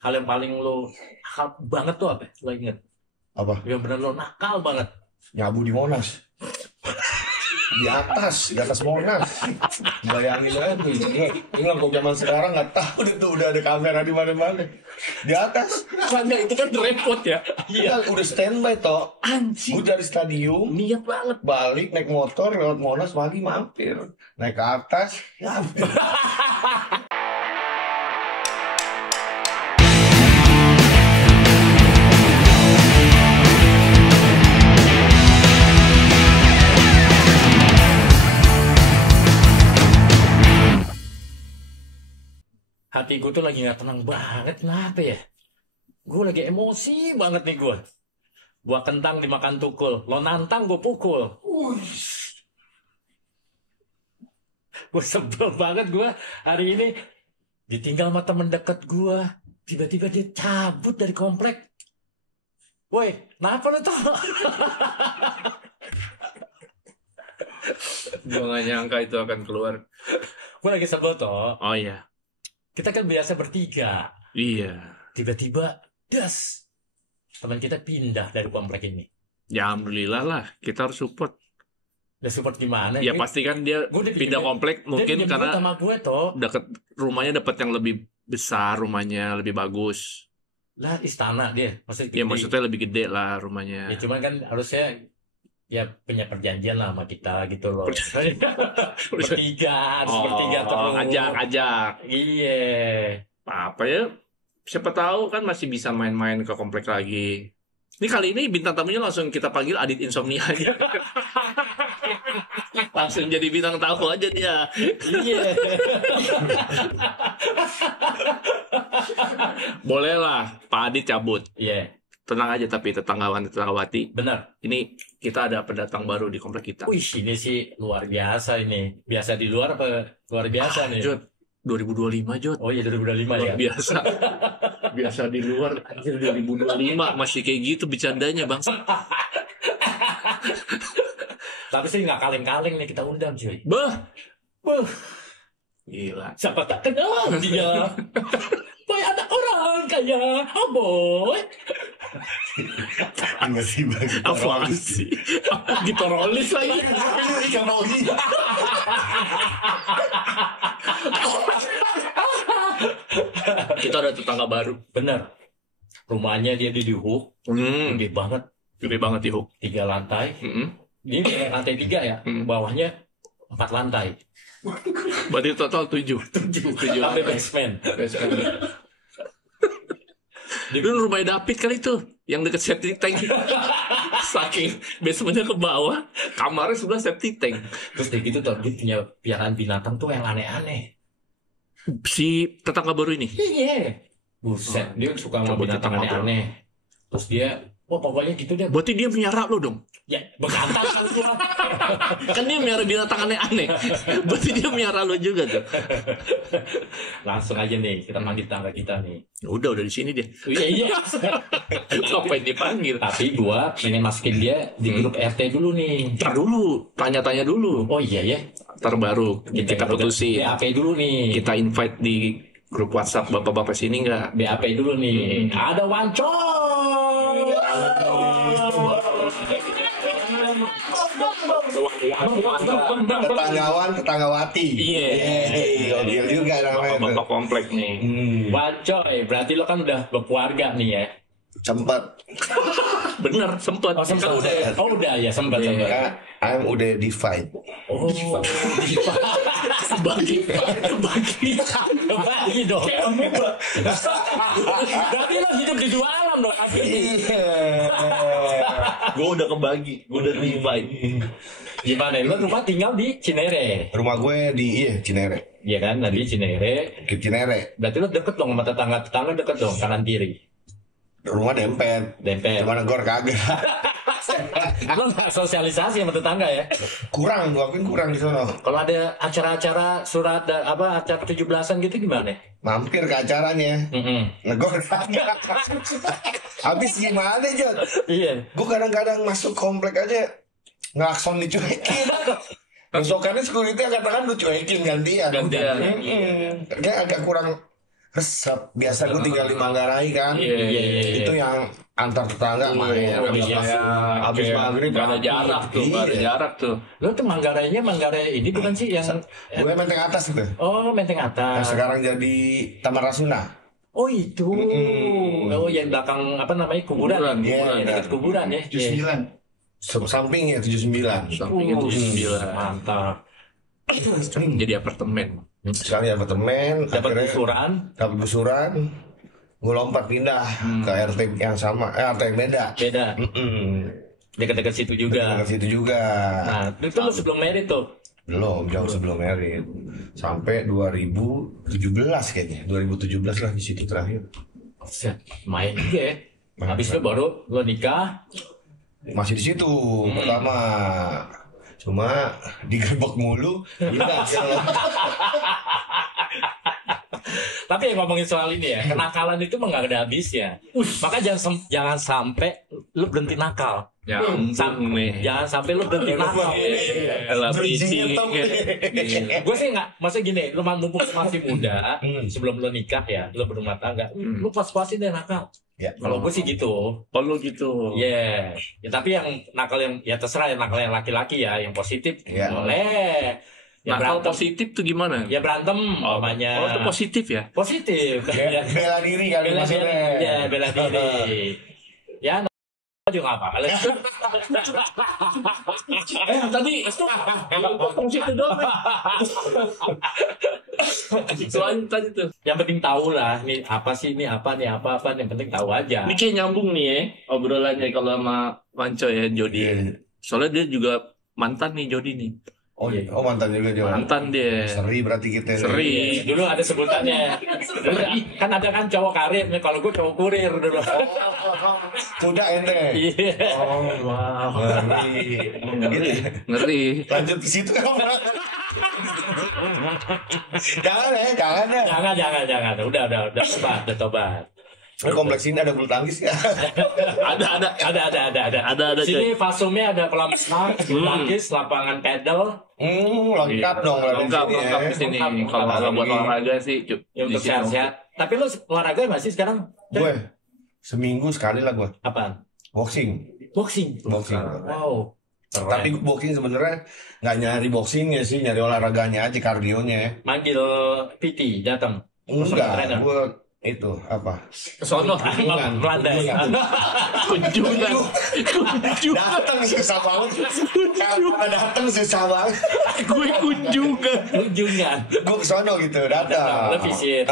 hal yang paling lo nakal banget tuh apa? Lo inget? Apa? Yang bener lo nakal banget. Nyabu di Monas. Di atas Monas. Bayangin aja tuh. Ingat kok zaman sekarang nggak tahu tuh udah ada kamera di mana-mana. Di atas. Soalnya itu kan repot ya. Iya, udah standby toh. Anjing. Gue dari stadium Niat banget. balik naik motor lewat Monas lagi mampir. Naik ke atas, mampir. Hati gue tuh lagi gak tenang banget. Kenapa ya? Gue lagi emosi banget nih gue. Buah kentang dimakan tukul. Lo nantang gue pukul. Gue sebel banget gue hari ini. Ditinggal sama temen deket gue. Tiba-tiba dia cabut dari komplek. Woi, kenapa lo tuh? Gue gak nyangka itu akan keluar. Gue lagi sebel toh. Oh iya. Kita kan biasa bertiga. Iya. Tiba-tiba, das. Teman kita pindah dari komplek ini. Ya alhamdulillah lah. Kita harus support. Udah support gimana? Ya pasti kan dia pindah komplek mungkin karena sama gue toh. deket rumahnya dapat yang lebih besar, rumahnya lebih bagus. Lah istana dia. Ya maksudnya lebih gede lah rumahnya. Ya cuman kan harusnya ya punya perjanjian lah sama kita gitu loh. Bertiga, harus bertiga terus. Ajak. Iya. Apa ya? Siapa tahu kan masih bisa main-main ke komplek lagi. Ini kali ini bintang tamunya langsung kita panggil Adit Insomnia aja. Langsung jadi bintang tamu aja dia. Iya. Boleh lah, Pak Adit cabut. Iya. Tenang aja tapi tetanggawati. Benar. Ini kita ada pendatang baru di komplek kita. Wih, ini sih luar biasa ini. Biasa di luar apa luar biasa nih? Jod, 2025 Jod. Oh iya 2025 ya. Luar biasa. Biasa di luar anjir 2025 masih kayak gitu bercandanya bang. Tapi sih nggak kaleng-kaleng nih kita undang cuy. Bah. Gila. Siapa tak kenal dia? Boy ada orang kaya, oh boy. Enggak sih bang. Apaan sih? Gitarolis lagi. Kita ada tetangga baru. Bener. Rumahnya dia di Hook. Gede banget. Gede banget di Hook. 3 lantai. Dia lantai 3 ya. Bawahnya 4 lantai. Berarti total 7 Sampai basement. Itu rumahnya David kali itu yang deket septic tank. Saking basementnya ke bawah, kamarnya sebelah septic tank. Terus kayak gitu tuh dia punya piaraan binatang tuh yang aneh-aneh. Si tetangga baru ini. Iya. Buset, dia suka sama binatang aneh-aneh. Terus dia, pokoknya gitu deh. Berarti dia miara lo dong? Ya, bekantan kan gua. Kan dia miara binatang aneh-aneh. Berarti dia miara lo juga tuh. Langsung aja nih, kita panggil tetangga kita nih. Udah di sini dia. Iya. Ngapain dipanggil? Tapi gua pengen masukin dia di grup RT dulu nih. Ntar dulu, tanya-tanya dulu. Oh iya ya. Ntar baru kita putusin. BAP dulu nih. Kita invite di grup WhatsApp bapak-bapak sini nggak? BAP dulu nih. Ada Wancol. Tetanggawati. Iya. Gokil juga namanya. Bapak komplek nih. Wancoy, berarti lo kan udah berkeluarga nih ya. Sempat. Bener, sempat. Oh sempat udah. Oh udah ya sempat. I'm udah divide. Oh, bagi dong. Berarti lo hidup di 2 alam dong. Iya. Gue udah kebagi, gue udah divide. Gimana? Lo rumah tinggal di Cinere. Rumah gue di Cinere. Iya kan, di Cinere. Di Cinere. Berarti lo deket dong sama tetangga deket dong kanan kiri. Rumah dempet. Cuman gor kagak. Lo nggak sosialisasi sama tetangga ya? Kurang, gue akuin kurang di sana. Kalau ada acara-acara surat acara 17-an gitu gimana? Mampir ke acaranya. Negor kagak. Habis gimana Jod? Iya. Gue kadang-kadang masuk komplek aja ngelakson dicuekin. Besokannya security katakan lu cuekin gantian. Dia agak kurang resep. Biasa gue tinggal di Manggarai kan. Iya. Itu yang antar tetangga main. Habis maghrib Gak ada jarak tuh, gak ada Iya. jarak tuh. Lo tuh Manggarainya Manggarai ini bukan sih yang Gue Menteng Atas itu. oh Menteng Yang Atas. sekarang jadi Taman Rasuna. Oh itu. Oh yang belakang apa namanya kuburan. Kuburan, Iya, kuburan. dekat kuburan ya. Iya. Sampingnya 79. Sampingnya 79. Mantap. Jadi apartemen. Sekali apartemen, Dapat akhirnya gusuran. dapat gusuran. Gue lompat pindah ke RT yang sama, RT yang beda. Beda. Mm-mm. Dekat-dekat situ juga. Dekat situ juga. Nah, itu lo sebelum merit tuh. Belum, jauh sebelum merit. Sampai 2017 kayaknya. 2017 lah di situ terakhir. Set, main juga ya. Habis itu baru lo nikah. Masih di situ pertama. Cuma digerebek mulu. Pindah ke Tapi yang ngomongin soal ini ya, kenakalan itu emang gak ada habisnya. Maka jangan sampai lu berhenti nakal. Ya ampun nih. Jangan sampai lu berhenti nakal. Elah berisik. Gue sih nggak, maksudnya gini, lu mumpung masih muda, sebelum lu nikah ya, lu berumah tangga, lu pas-pasin deh nakal. Ya. Kalau gue sih gitu. Oh lu gitu. Iya. Ya, tapi yang nakal yang ya terserah ya, nakal yang laki-laki ya, yang positif Ya. boleh. Ya Nakal berantem, positif tuh gimana? ya berantem namanya. Oh itu positif ya? Positif. Ya, bela diri kali bela diri. maksudnya. Ya, bela diri. Ya, juga nggak apa-apa. Tadi positif doang. Selain tadi tuh. Yang penting tahu lah, nih apa sih, ini apa, nih apa, yang penting tahu aja. Ini kayak nyambung nih ya obrolannya kalau sama Wanco ya Jody. Iya. Soalnya dia juga mantan nih Jody nih. Oh, oh mantan juga dia. Mantan dia. Seri berarti kita. Seri. Dulu ada sebutannya. Dulu kan ada kan cowok karir nih, kalau gue cowok kurir dulu. Sudah ente. Iya. Oh, wow. Ngeri. Gitu ya. Ngeri. Lanjut ke situ kan. Jangan ya, jangan ya. Jangan. Udah tobat. Ini kompleks ini ada bulu tangkis ya. Ada. Ada. Sini Fasumnya ada kolam renang, bulu tangkis, lapangan pedal. Lengkap dong. Lengkap di sini. Kalau buat olahraga sih Ya, di untuk situ. sehat-sehat. Tapi lu olahraga masih sekarang? Gue seminggu sekali lah gue. Apaan? Boxing. Boxing. Wow. Tapi boxing sebenarnya nggak nyari boxingnya sih, nyari olahraganya aja, kardionya. Manggil PT datang. Enggak, Trainer. gue itu apa? Kesono. Melandai. Kunjungan. Datang susah banget. Kalau datang susah banget. Gue kunjungan. Kunjungan. Gue kesono gitu, datang. Lo visit.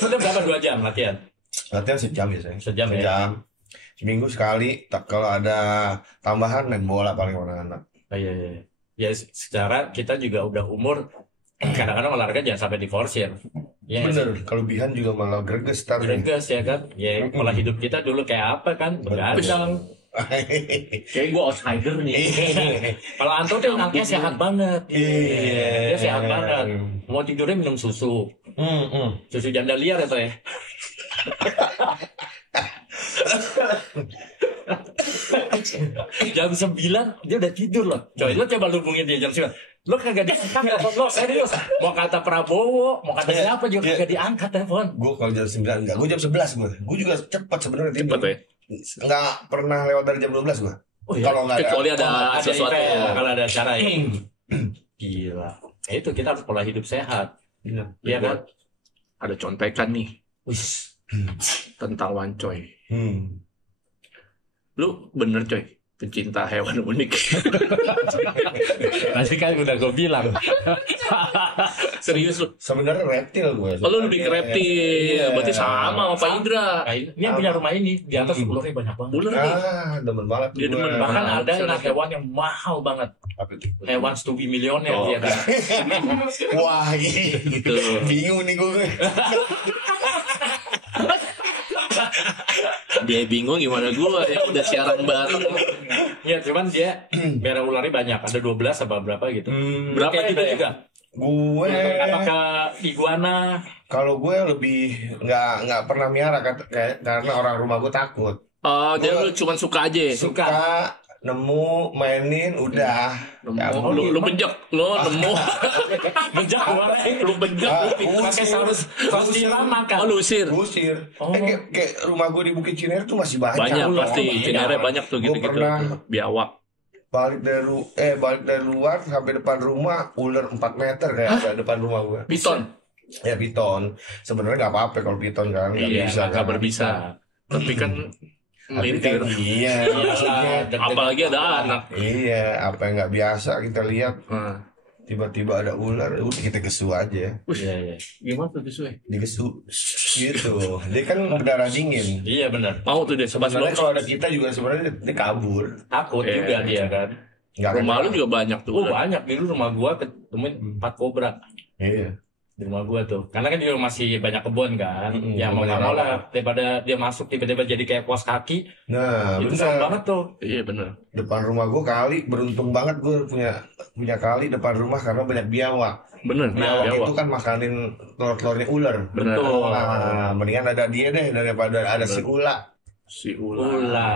Sudah berapa 2 jam latihan? Latihan sejam biasanya. Sejam ya? Seminggu sekali. Kalau ada tambahan main bola paling anak-anak. Oh, iya. Ya secara kita juga udah umur, kadang-kadang olahraga jangan sampai diforsir. Ya, Bener, kelebihan juga malah greges tar. greges ya kan. Ya pola hidup kita dulu kayak apa kan? Begadang. Kayak gue outsider nih. Kalau Anto tuh anaknya sehat banget. Iya. Dia sehat banget. Mau tidurnya minum susu. Susu janda liar ya toh ya. Jam 9 dia udah tidur loh. Coy, lo coba hubungin dia jam 9. Lo kagak diangkat telepon lo, serius. Mau kata Prabowo, mau kata siapa juga kagak diangkat telepon. Gue kalau jam 9 enggak, gue jam 11 gue. Gue juga cepet sebenarnya tidur. Cepet ya. Enggak pernah lewat dari jam 12 gue. Oh, iya. Kalau enggak ada. Kecuali ada sesuatu. event, kalau ada acara ya. Gila. Nah, itu kita harus pola hidup sehat. Iya kan? Ada contekan nih Wih. tentang Wancoy. Hmm. Lu bener coy, pencinta hewan unik. Nanti kan udah gue bilang. Serius lu? Sebenarnya reptil gue. Oh, lu lebih ke reptil. Iya. Berarti sama sama Pak Indra. Nah, ini yang punya rumah ini di atas ularnya banyak banget. Ular nih. Demen banget. Dia gua. demen Bahkan ada Bisa hewan yang mahal banget. Apa itu? Hewan to be millionaire Oh. dia kan. Wah, gitu. Bingung nih gue. Dia bingung gimana gua ya udah siaran bareng. Ya cuman dia merah ularnya banyak. Ada 12 apa berapa gitu. Berapa Kayak gitu ya? juga. Gue Apakah iguana? kalau gue lebih nggak pernah miara karena orang rumah gue takut. Oh, jadi lu cuma suka aja. Suka. nemu, mainin, udah. Lu bejek, lu nemu. Bejak gimana? Lu bejek, Pakai sarus siram makan. lu usir. Usir. Kayak rumah gue di Bukit Cinere tuh masih banyak. Banyak ular. pasti, Cinere banyak tuh Gue gitu-gitu. pernah Biawak. balik dari luar sampai depan rumah, ular 4 meter kayak ada depan rumah gue. Piton. Ya piton. Sebenarnya nggak apa-apa kalau piton kan, nggak Iya, bisa. nggak kan. berbisa. Tapi kan Tapi melintir. kan, iya, maksudnya. Apalagi ada anak. Iya, apa yang nggak biasa kita lihat. Nah. Tiba-tiba ada ular, udah kita gesu aja. Iya. Gimana tuh sesuai? Digesu gitu. Dia kan berdarah dingin. Iya benar. Mau tuh dia sebab Sebenarnya kalau ada kita juga sebenarnya dia kabur. Takut Iya. juga dia kan. Nggak akan rumah lu nyerang. juga banyak tuh. Oh banyak dulu rumah gua ketemuin 4 kobra Iya. di rumah gua tuh. Karena kan dia masih banyak kebun kan. Ya mau kebun nggak mau raya. lah daripada dia masuk tiba-tiba jadi kayak pos kaki. Nah, Itu serem benar. banget tuh. Iya bener. Depan rumah gue kali, beruntung banget gue punya kali depan rumah karena banyak biawak. Bener. Biawak biawak. itu kan makanin telur-telurnya ular. Bener. Nah, mendingan ada dia deh daripada ada si ula. Si ular. Ular.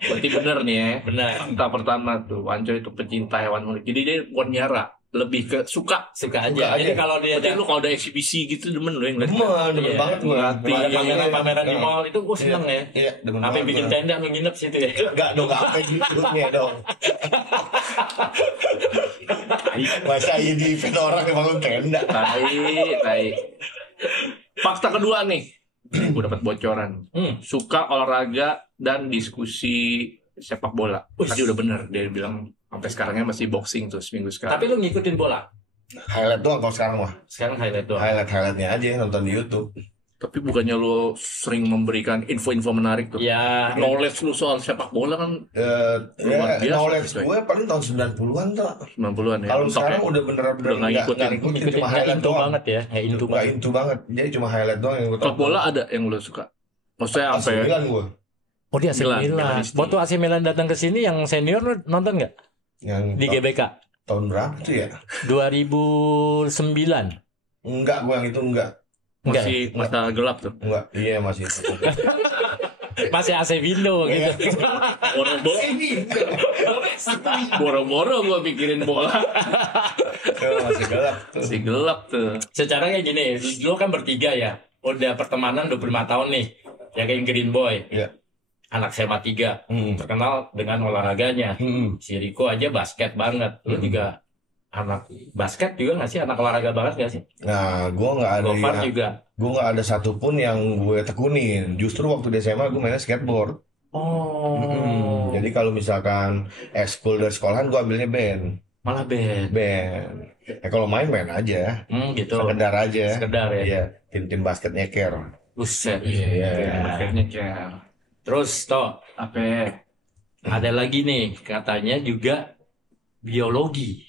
Berarti bener nih ya. Benar. Fakta pertama tuh, Wanco itu pecinta hewan unik. Jadi dia bukan nyara, lebih ke suka. Suka Suka aja. Jadi aja. kalau dia Berarti lu kalau ada eksibisi gitu demen lu yang ngeliat. Demen Iya. banget gue. pameran di mall itu gua seneng ya. Iya, demen Sampai banget bikin gua. tenda lu nginep situ ya. Enggak dong, enggak sampai gitu dong. Masa ini event orang yang bangun tenda. Tai. Fakta kedua nih. Gue dapat bocoran. Suka olahraga dan diskusi sepak bola. Tadi udah bener dia bilang sampai sekarangnya masih boxing tuh seminggu sekali. Tapi lu ngikutin bola. Highlight doang kalau sekarang mah. Sekarang highlight doang. Highlightnya aja nonton di YouTube. Tapi bukannya lu sering memberikan info-info menarik tuh. Ya. Knowledge lu soal sepak bola kan Luar biasa, Knowledge coy. gue paling tahun 90-an tuh. 90-an ya. Kalau Mentok sekarang ya. udah bener-bener Udah nggak ngikutin. ngikutin, cuma highlight Into doang. banget ya. Kayak into Nggak banget. into banget. Jadi cuma highlight doang yang gue Klub bola ada yang lu suka? Maksudnya AC sampai Milan gue. Oh di AC Milan, Milan. Milanisti. Waktu AC Milan datang ke sini yang senior lu nonton nggak? Yang Di GBK tahun berapa tuh ya? 2009. Enggak, gue yang itu enggak. Enggak. masih masa gelap tuh. Enggak, iya masih. Masih AC window gitu. Boro-boro gua pikirin bola. Masih gelap tuh. Masih gelap tuh. Secara kayak gini, lu kan bertiga ya. Udah pertemanan 25 tahun nih. Jagain Green Boy. Iya. Anak SMA 3. Hmm. Terkenal dengan olahraganya. Hmm. Si Riko aja basket banget. Lu juga anak basket juga nggak sih? Anak olahraga banget nggak sih? Nah, gue nggak ada Gofar juga. gue nggak ada satupun yang gue tekunin. Justru waktu di SMA gue mainnya skateboard. Oh. Jadi kalau misalkan ekskul dari sekolahan gue ambilnya band. Malah band. Kalau main aja. Gitu. Sekedar aja. Sekedar ya. Iya, tim basket nyeker. Buset. Iya. Akhirnya kayak Terus toh apa? ada lagi nih katanya juga biologi.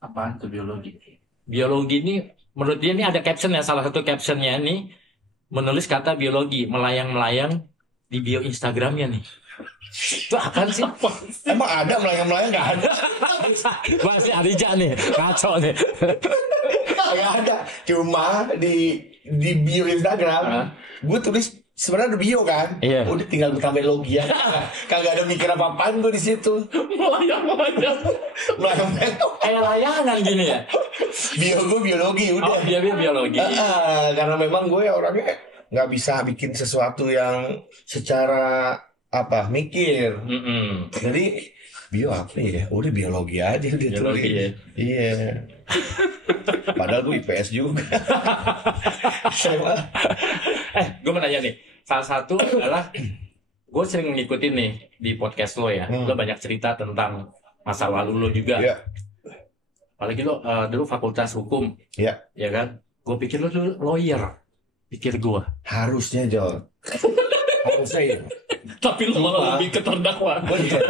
Apaan tuh biologi? Biologi ini menurut dia ini ada caption ya, salah satu captionnya nih menulis kata biologi melayang-melayang di bio Instagramnya nih. Itu apaan sih? Emang ada melayang-melayang? Nggak ada. Masih Arija nih, ngaco nih. Nggak ada. Cuma di bio Instagram, gue tulis sebenarnya ada bio kan. Iya. Udah tinggal gue tambahin logi ya. Kagak ada mikir apa-apaan gue di situ. Melayang-melayang. Melayang-melayang. Kayak layangan gini ya. Bio gue biologi udah. Oh, dia biologi. Karena memang gue orangnya nggak bisa bikin sesuatu yang secara mikir. Jadi bio apa ya? Udah biologi aja udah Biologi tulis. ya. Iya. Padahal gue IPS juga. SMA. Gue mau nanya nih. Salah satu adalah gue sering ngikutin nih di podcast lo ya. Lo banyak cerita tentang masa lalu lo juga. Iya. Apalagi lo dulu fakultas hukum. Iya. Ya kan? Gue pikir lo dulu lawyer. Pikir gue. Harusnya Jol. Harusnya ya. Tapi lu malah lebih ke terdakwa. Bener.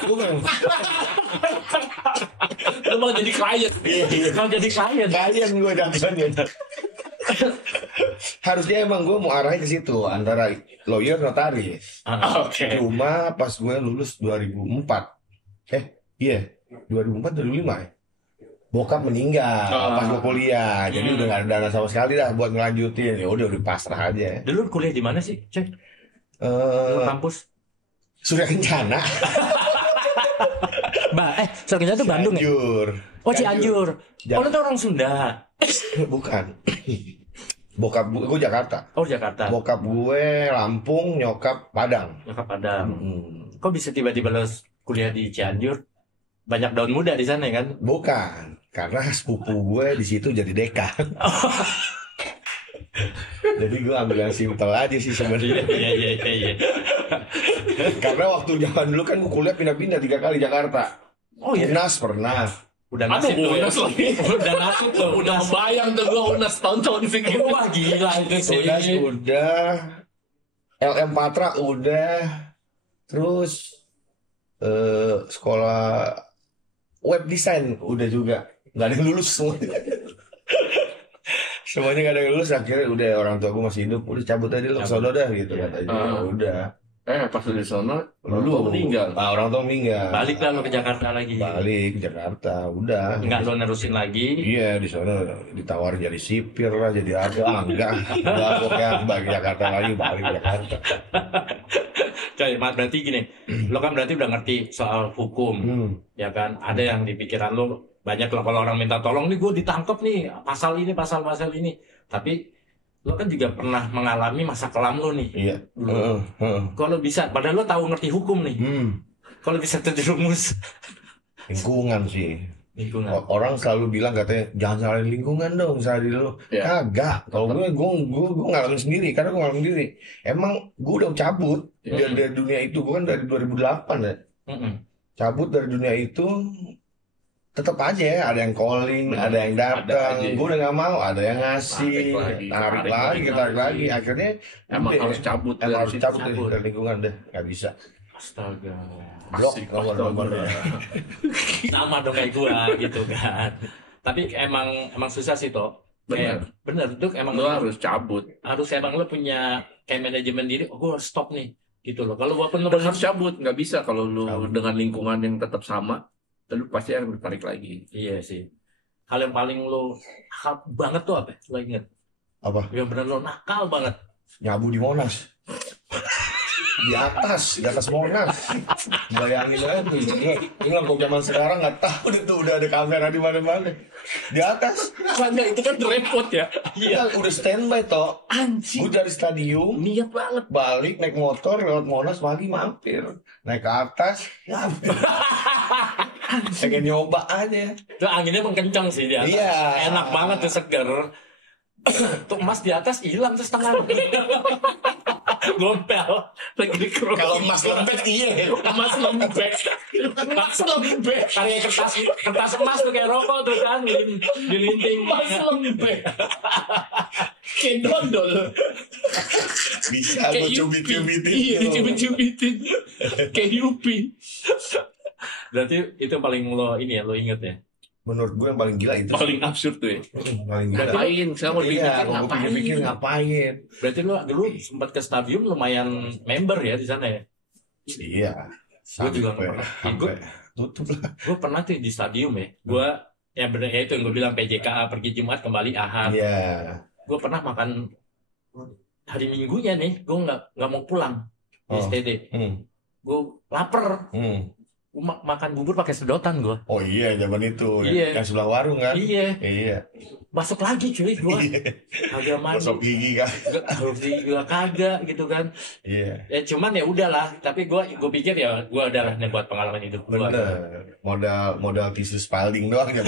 Gue memang Lu malah jadi klien. Kalau jadi klien. kalian gue jatuhnya. Harusnya emang gue mau arahnya ke situ antara lawyer notaris. Oke. Cuma pas gue lulus 2004. Iya, 2004 2005 ya. Bokap meninggal pas gue kuliah. Jadi udah gak ada dana sama sekali dah buat ngelanjutin. Ya udah pasrah aja. Dulu kuliah di mana sih, Cek? Lu kampus? Surya Kencana. Surya Kencana tuh Bandung ya? Cianjur. Oh, Cianjur. Ja- Oh, lu tuh orang Sunda. Bukan. Bokap gue Jakarta. Oh, Jakarta. Bokap gue Lampung, nyokap Padang. Nyokap Padang. Hmm. Kok bisa tiba-tiba lu kuliah di Cianjur? Banyak daun muda di sana ya kan? Bukan, karena sepupu gue di situ jadi dekan. Jadi gue ambil yang simpel aja sih sebenarnya. Iya. Karena waktu zaman dulu kan gue kuliah pindah-pindah 3 kali Jakarta. Oh iya. Unas pernah. Udah Aduh, nasib tuh ya. Unas lagi. Udah nasib tuh. Udah bayang tuh gue Unas tahun-tahun segitu. Wah, gila itu sih. Unas udah. LM Patra udah. Terus sekolah web design udah juga. Gak ada yang lulus semuanya. Semuanya gak ada yang lulus. Akhirnya udah orang tua gue masih hidup. Udah cabut aja lu ke sono dah gitu katanya. Udah. Pas di sana Lu meninggal. Orang tua meninggal. Balik lah lu ke Jakarta lagi. Balik ke Jakarta. Udah. Enggak lu nerusin lagi. Iya, di sana ditawarin jadi sipir lah, jadi apa? Enggak. Gue kayak balik Jakarta lagi, balik ke Jakarta. Coy, berarti gini, lo kan berarti udah ngerti soal hukum, ya kan? Ada yang di pikiran lo banyak lah kalau orang minta tolong nih, gue ditangkap nih pasal ini, pasal ini. Tapi lo kan juga pernah mengalami masa kelam lo nih. Iya. Kalau bisa, padahal lo tahu ngerti hukum nih. Kalau bisa terjerumus Lingkungan sih. lingkungan. Orang selalu bilang katanya jangan salahin lingkungan dong, salahin diri lu. Iya. Kagak. Kalau gue ngalamin sendiri, karena gue ngalamin sendiri. Emang gue udah cabut dari dunia itu, gue kan dari 2008 ya. Cabut dari dunia itu, tetap aja ya, ada yang calling, ada yang datang. Ada aja. Gue udah nggak mau, ada yang ngasih, Tarik lagi. Akhirnya Emang udah, harus cabut emang dari harus situ. cabut dari lingkungan deh, nggak bisa. Astaga. Blok Asik, nomor-nomornya. Sama dong kayak gua gitu kan. Tapi emang susah sih toh. Bener tuh emang Lo harus cabut. emang lo punya kayak manajemen diri. Oh, gua harus stop nih. Gitu loh. Kalau walaupun lo Dan harus cabut, nggak bisa kalau lu Cabut. dengan lingkungan yang tetap sama, lu pasti akan bertarik lagi. Iya sih. Hal yang paling lo nakal banget tuh apa? Lo inget? Apa? Yang bener lo nakal banget. Nyabu di Monas. Di atas Monas. Bayangin aja tuh. Ini kok zaman sekarang nggak tahu udah ada kamera di mana-mana. Di atas. Enggak, itu kan repot ya. Iya, udah standby toh. Anjing. Gue dari stadium Niat banget. balik naik motor lewat Monas lagi mampir. Naik ke atas, mampir. Pengen nyoba aja. Tuh anginnya emang kencang sih di atas. Iya. Enak banget tuh seger. Tuh emas di atas hilang tuh setengah. Gompel lagi di keruk. Kalau emas lembek iya. Emas lembek. Emas lembek. Kayak kertas emas tuh kayak rokok tuh kan dilinting. Emas lembek. Kayak dodol. Bisa gue cubit-cubitin. Iya, dicubit-cubitin. Kayak Yupi. Berarti itu paling lo ini ya, lo inget ya. Menurut gue yang paling gila itu. Paling absurd tuh ya. Paling gila. Ngapain? Saya mau Iya, dipikir gue ngapain? pikir ngapain. Berarti lo dulu sempat ke stadium lumayan member ya di sana ya. Iya. Gue juga pernah ikut. Tutup lah. Gue pernah tuh di stadium ya. Gue ya bener ya itu yang gue bilang PJKA pergi Jumat kembali Ahad. Iya. Gue pernah makan hari Minggunya nih. Gue nggak mau pulang di STD. Gue lapar. Gue makan bubur pakai sedotan gue. Oh iya, zaman itu Iya. yang sebelah warung kan? Iya. Iya. Masuk lagi cuy gue. Kagak mandi. Gosok gigi kan? Harus juga kagak gitu kan. Iya. Ya cuman ya udahlah. Tapi gue pikir ya gue adalah nih buat pengalaman hidup gue. Bener. Modal tisu Spalding doang ya.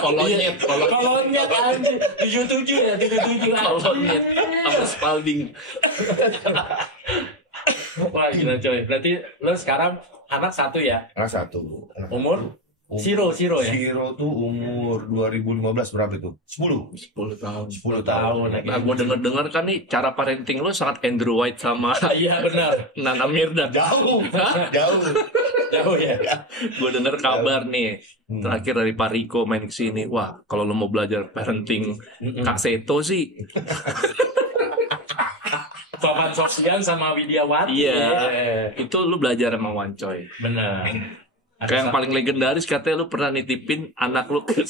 Kolonyet, Kolonyet anjir. 77 ya 77 kolonyet sama Spalding. Wah gila coy. Berarti lo sekarang anak satu ya? Anak satu. Umur? Zero ya? Zero tuh umur 2015 berapa itu? 10 tahun. 10 tahun. Nah, gue denger kan nih cara parenting lo sangat Andrew White sama Iya benar. Nana Mirdad. Jauh. Jauh ya. Gue denger kabar nih terakhir dari Pak Riko main kesini. Wah, kalau lo mau belajar parenting Kak Seto sih. Paman Sofyan sama Widiawati. Iya. Itu lo belajar sama Wancoy. Benar. Kayak yang paling legendaris katanya lu pernah nitipin anak lu ke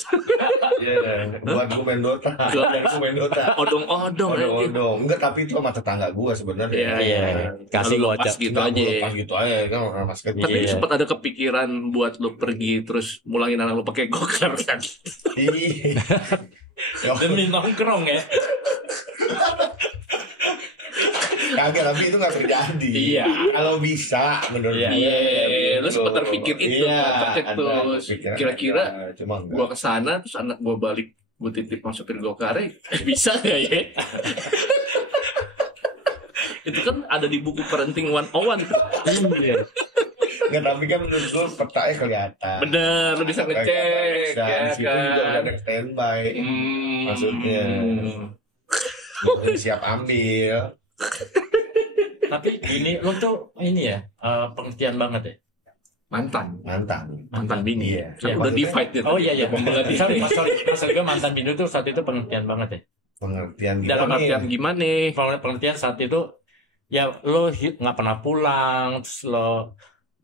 Iya, buat gue main Dota. Gue main Dota. odong-odong aja. Odong. Enggak, tapi itu sama tetangga gue sebenarnya. Iya. Kasih Lalu gocap pas gitu Enggak, aja. gua lepas gitu aja kan orang pas kecil. Tapi Iya. sempat ada kepikiran buat lu pergi terus mulangin anak lu pakai gokar kan? Iya. Demi nongkrong ya. Kagak, tapi itu nggak terjadi. Iya. Kalau bisa, menurut Iya. gue. Iya, lu betul. sempat terpikir itu, Iya, terpikir ada tuh. kepikiran Kira-kira ada, cuma enggak. gua kesana terus anak gua balik, gua titip masukin gokar, bisa gak ya? Itu kan ada di buku Parenting 101. Iya. Nggak, tapi kan menurut gue petanya kelihatan. Bener, lu bisa ngecek Dan ya di situ juga udah kan. ada standby. Maksudnya. Siap ambil. Tapi ini lo tuh ini ya pengertian banget ya. Mantan bini. Iya. Kan Iya, udah maksudnya- divide ya. Oh iya iya. Membela diri. Sorry, maksud gue mantan bini tuh saat itu pengertian banget ya. Pengertian Dalam gimana artian nih? gimana nih? Pengertian saat itu ya lo nggak pernah pulang, terus lo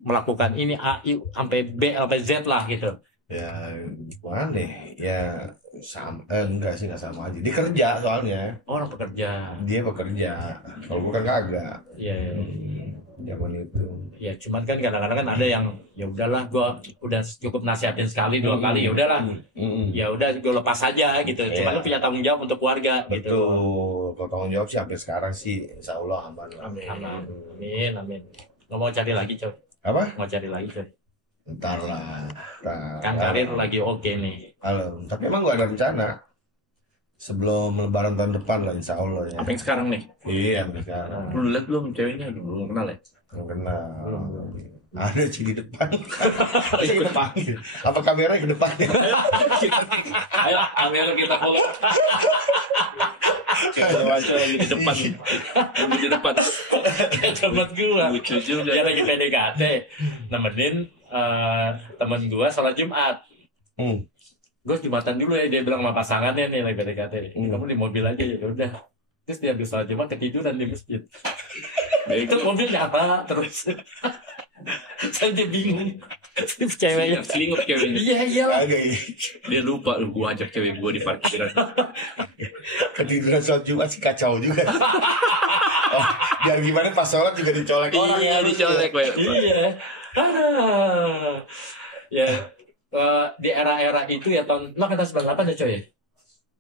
melakukan ini A, I, sampai B, sampai Z lah gitu. Ya gimana nih? Ya sama, enggak sih, nggak sama aja. Dia kerja soalnya. Orang pekerja. Dia bekerja. Kalau bukan kagak. Iya, iya. Zaman itu. Ya cuman kan kadang-kadang kan ada yang ya udahlah gua udah cukup nasihatin sekali 2 kali, ya udahlah. Ya udah gue lepas aja gitu. Cuman Iya. lo punya tanggung jawab untuk keluarga gitu. Betul. Kalau tanggung jawab sih sampai sekarang sih, insya Allah aman lah. Amin, amin. Lo mau cari lagi coy? Apa? Mau cari lagi coy? Ntar lah. Ntar. Kan karir lagi oke nih. Halo. Tapi emang gua ada rencana. Sebelum lebaran tahun depan lah, insya Allah ya. Apa yang sekarang nih? Iya, sekarang. Lu lihat belum ceweknya? Belum kenal ya? Belum kenal. Ada sih di depan. Di depan. Apa kameranya ke depannya? Ayo, kamera kita follow. Kita lagi di depan. Lagi di depan. Tempat gua. Lucu juga. Dia lagi PDKT. Nemenin temen gua sholat Jumat. Gue Jumatan dulu ya, dia bilang sama pasangannya nih lagi PDKT. Kamu di mobil aja ya udah. Terus dia habis sholat Jumat ketiduran di masjid. Itu mobilnya apa terus? Saya jadi bingung. Ceweknya. Selingkuh ceweknya. Iya iyalah. Kagak ya. Dia lupa lu gua ajak cewek gua di parkiran. Ketiduran sholat Jumat sih kacau juga. Oh, biar gimana pas sholat juga dicolek orang. Iya, dicolek we. Iya. Ah. Ya di era-era itu ya tahun lo kata 98 ya coy ya?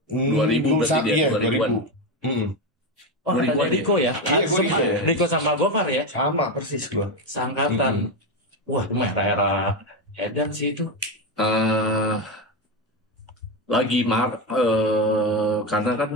2000 berarti dia, Iya, 2000-an. Oh, 2000-an kata Riko ya? Iya, gua Riko ya. Riko sama Gofar ya? Sama persis gua. Seangkatan. Wah, itu mah era-era edan sih itu. Lagi karena kan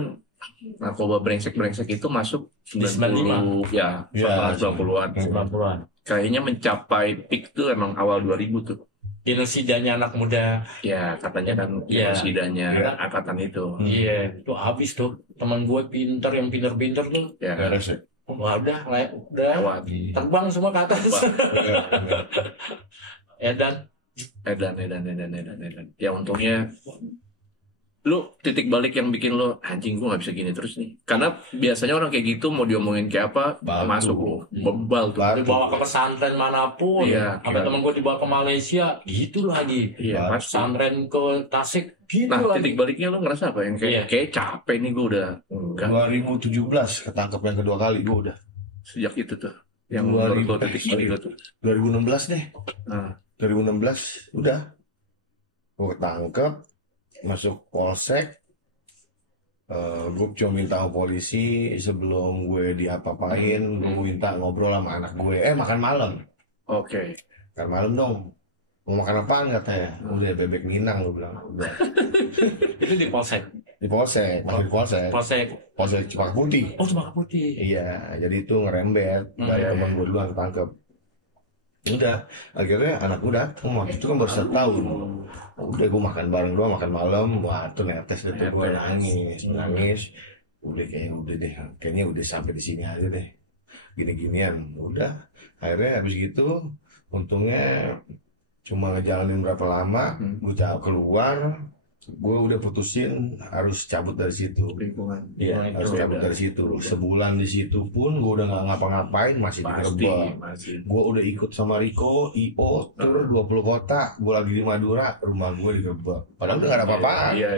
narkoba brengsek itu masuk Di 95. ya, Ya, 90-an. 90-an. Kayaknya mencapai peak tuh emang awal 2000 tuh. Genosidanya anak muda. Ya, katanya kan Iya. genosidanya Iya. angkatan itu. Iya, itu habis tuh. Teman gue pinter, yang pinter-pinter tuh. Ya, Beres ya. Wah, udah lewat. terbang semua ke atas. Edan. Edan. Ya untungnya lu titik balik yang bikin lu anjing gua nggak bisa gini terus nih. Karena biasanya orang kayak gitu mau diomongin kayak apa Batu. masuk lu bebal tuh. Batu. Dibawa ke pesantren manapun. Iya, Sampai iya. temen gue dibawa ke Malaysia. Gitu lagi. Iya, Batu. pasti. Pesantren ke Tasik. Gitu Nah, lagi. titik baliknya lu ngerasa apa? Yang Iya. kayak capek nih gua udah enggak 2017 ketangkep yang kedua kali gua udah. sejak itu tuh. Yang 2000. menurut lu titik balik lu tuh. 2016 deh. Nah, 2016 udah. Gua ketangkep, masuk polsek. Gue cuma minta sama polisi sebelum gue diapa-apain, gue minta ngobrol sama anak gue. Makan malam. oke. Makan malam dong. Mau makan apaan katanya? Udah bebek Minang lu bilang. Udah. Itu di Polsek. Di polsek, masih di polsek. Polsek. Polsek Cempaka Putih. Oh, Cempaka Putih. Iya, jadi itu ngerembet. Dari iya, teman gue duluan ketangkep. Udah, akhirnya anak gue datang. Waktu itu kan baru 1 tahun. Udah gue makan bareng doang, makan malam. Wah, tuh netes deh tuh gue nangis. Udah kayaknya udah sampai di sini aja deh. Gini-ginian. Udah, akhirnya habis gitu, untungnya cuma ngejalanin berapa lama, gue keluar. gue udah putusin harus cabut dari situ. Lingkungan. Iya, harus cabut dari situ. Sebulan di situ pun gue udah nggak ngapa-ngapain, masih digerebek. Gue udah ikut sama Riko, IO, tur 20 kota. Gue lagi di Madura, rumah gue digerebek. Padahal udah nggak ada apa-apaan. Iya.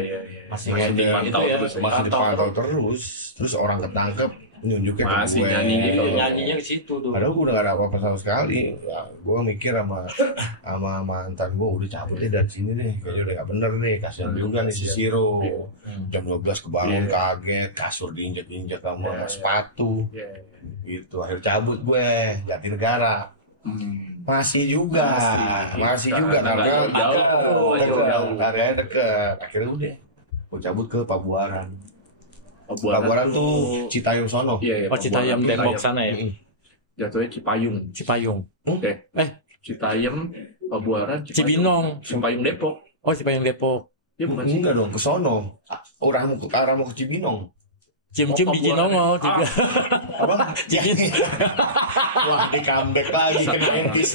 Masih dipantau itu ya, terus. Masih dipantau terus. Terus orang ketangkep, nunjukin ke Masih gue. nyanyi gitu. nyanyinya ke situ tuh. Padahal gue udah gak ada apa-apa sama sekali. Ya, gue mikir sama mantan gue udah cabut deh dari sini deh. Kayaknya udah gak bener nih. Kasian juga nih si Siro. Jam 12 kebangun kaget, kasur diinjak-injak sama sepatu. Gitu. Akhir cabut gue Jatinegara. Masih juga. Masih juga. Karena Jauh. areanya deket. Akhirnya udah. Gue cabut ke Pabuaran. Pabuaran tuh Citayam sono. Iya. Oh, Citayam Depok sana ya. Jatuhnya Cipayung. Oke. Citayam, Pabuaran, Cibinong. Cipayung Depok. Oh, Cipayung Depok. Dia bukan sih. Enggak dong, ke sono. Arah mau ke Cibinong. Cium-cium biji nongol juga. Apa? Wah, di comeback lagi ke NTC.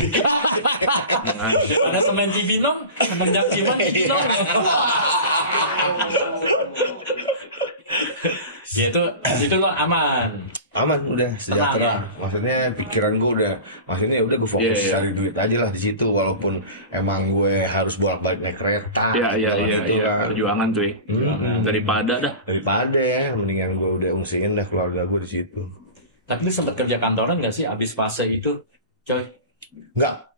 Ada semen Cibinong, semenjak Ciman Cibinong. Ya itu lo aman Udah sejahtera. Tenang, Maksudnya pikiran gue udah gue fokus cari duit aja lah di situ, walaupun emang gue harus bolak-balik naik kereta. Iya. Kan. Perjuangan cuy. Daripada ya, mendingan gue udah ungsiin dah keluarga gue di situ. Tapi lu sempat kerja kantoran nggak sih abis fase itu, coy?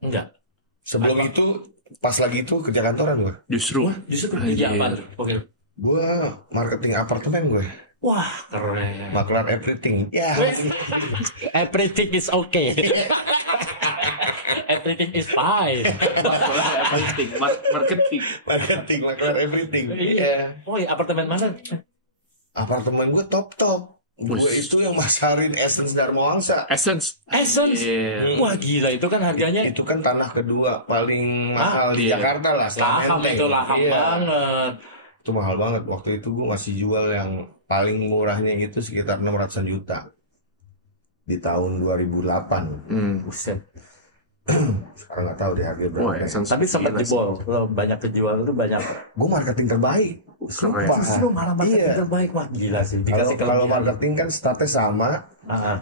Enggak. Sebelum itu, pas lagi itu kerja kantoran gue. justru kerja apa? Oke. Gue marketing apartemen gue. Wah, keren. Maklar everything. Ya. Everything is okay. Everything is fine. marketing. Maklar everything. Iya. Oh, iya, apartemen mana? Apartemen gue top. Gue itu yang masarin Essence Dharma Wangsa. Essence. Yeah. Wah, gila, itu kan harganya. Itu kan tanah kedua paling mahal di Jakarta lah. Laham itu laham banget. Itu mahal banget. Waktu itu gue masih jual yang paling murahnya itu sekitar 600 juta di tahun 2008. Buset. Sekarang nggak tahu deh harga berapa. Tapi sempat jebol. Lo banyak kejual itu banyak. Gue marketing terbaik. Sumpah. Justru malah marketing terbaik. Wah, gila sih. Kalau marketing kan statnya sama.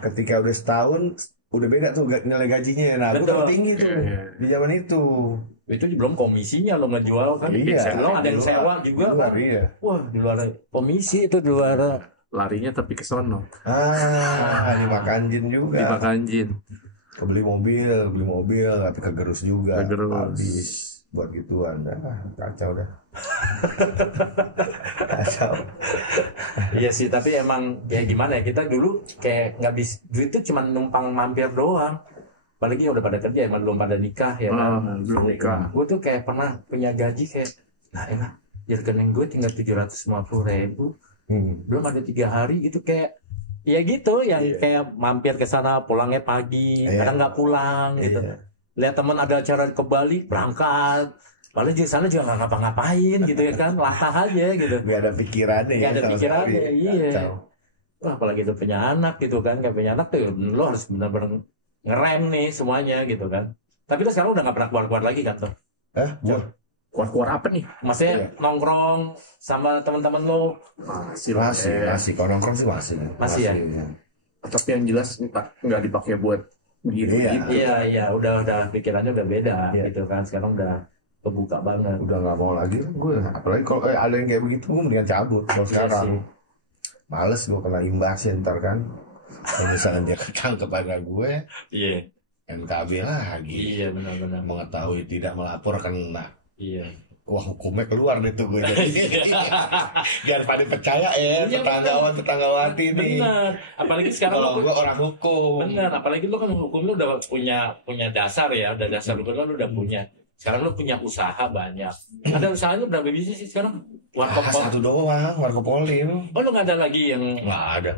Ketika udah setahun udah beda tuh nilai gajinya. Nah, gue udah tinggi tuh di zaman itu. Itu belum komisinya lo ngejual kan. Belum ada yang sewa juga kan. Wah, di luar komisi itu, di luar. Larinya tapi ke sono. Dimakan jin juga. Beli mobil tapi kegerus juga. Habis buat gituan. Kacau dah. Kacau. Iya sih, tapi emang kayak gimana ya, kita dulu kayak nggak bisa, duit itu cuma numpang mampir doang. Apalagi udah pada kerja, emang belum pada nikah ya kan. Belum nikah. Gue tuh kayak pernah punya gaji kayak, nah enak, di rekening gue tinggal 750.000. Belum ada 3 hari itu kayak, ya gitu, yang kayak mampir ke sana, pulangnya pagi, kadang nggak pulang gitu. Lihat teman ada acara ke Bali, berangkat. Padahal di sana juga nggak ngapa-ngapain gitu ya kan, latah aja gitu. Gak ada pikirannya. Gak ada pikirannya, iya. Wah, apalagi itu punya anak gitu kan, kayak punya anak tuh lo harus benar-benar ngerem nih semuanya gitu kan. Tapi lo sekarang udah nggak pernah keluar-keluar lagi kan tuh? Keluar apa nih? Maksudnya nongkrong sama teman-teman lo? Masih. Kalau nongkrong sih masih ya. Tapi yang jelas nggak dipakai buat begitu. Iya, udah pikirannya udah beda gitu kan. Sekarang udah kebuka banget. Udah nggak mau lagi gue. Apalagi kalau ada yang kayak begitu, gue mendingan cabut. Kalau sekarang males gue kena imbasnya ntar kan. Kalau misalnya dia ketangkep aja gue, NKB lagi. Iya, benar-benar. Mengetahui tidak melapor kena. Iya. Wah, hukumnya keluar deh tuh gue. Biar pada percaya tetanggawati nih. Benar. Apalagi sekarang kalau gue orang hukum. Benar. Apalagi lu kan hukum lu udah punya dasar ya, udah dasar lu kan udah punya. Sekarang lu punya usaha banyak. Ada usahanya berapa bisnis sih sekarang? Satu doang, Warkop Poli. Oh, lu nggak ada lagi yang? Nggak ada.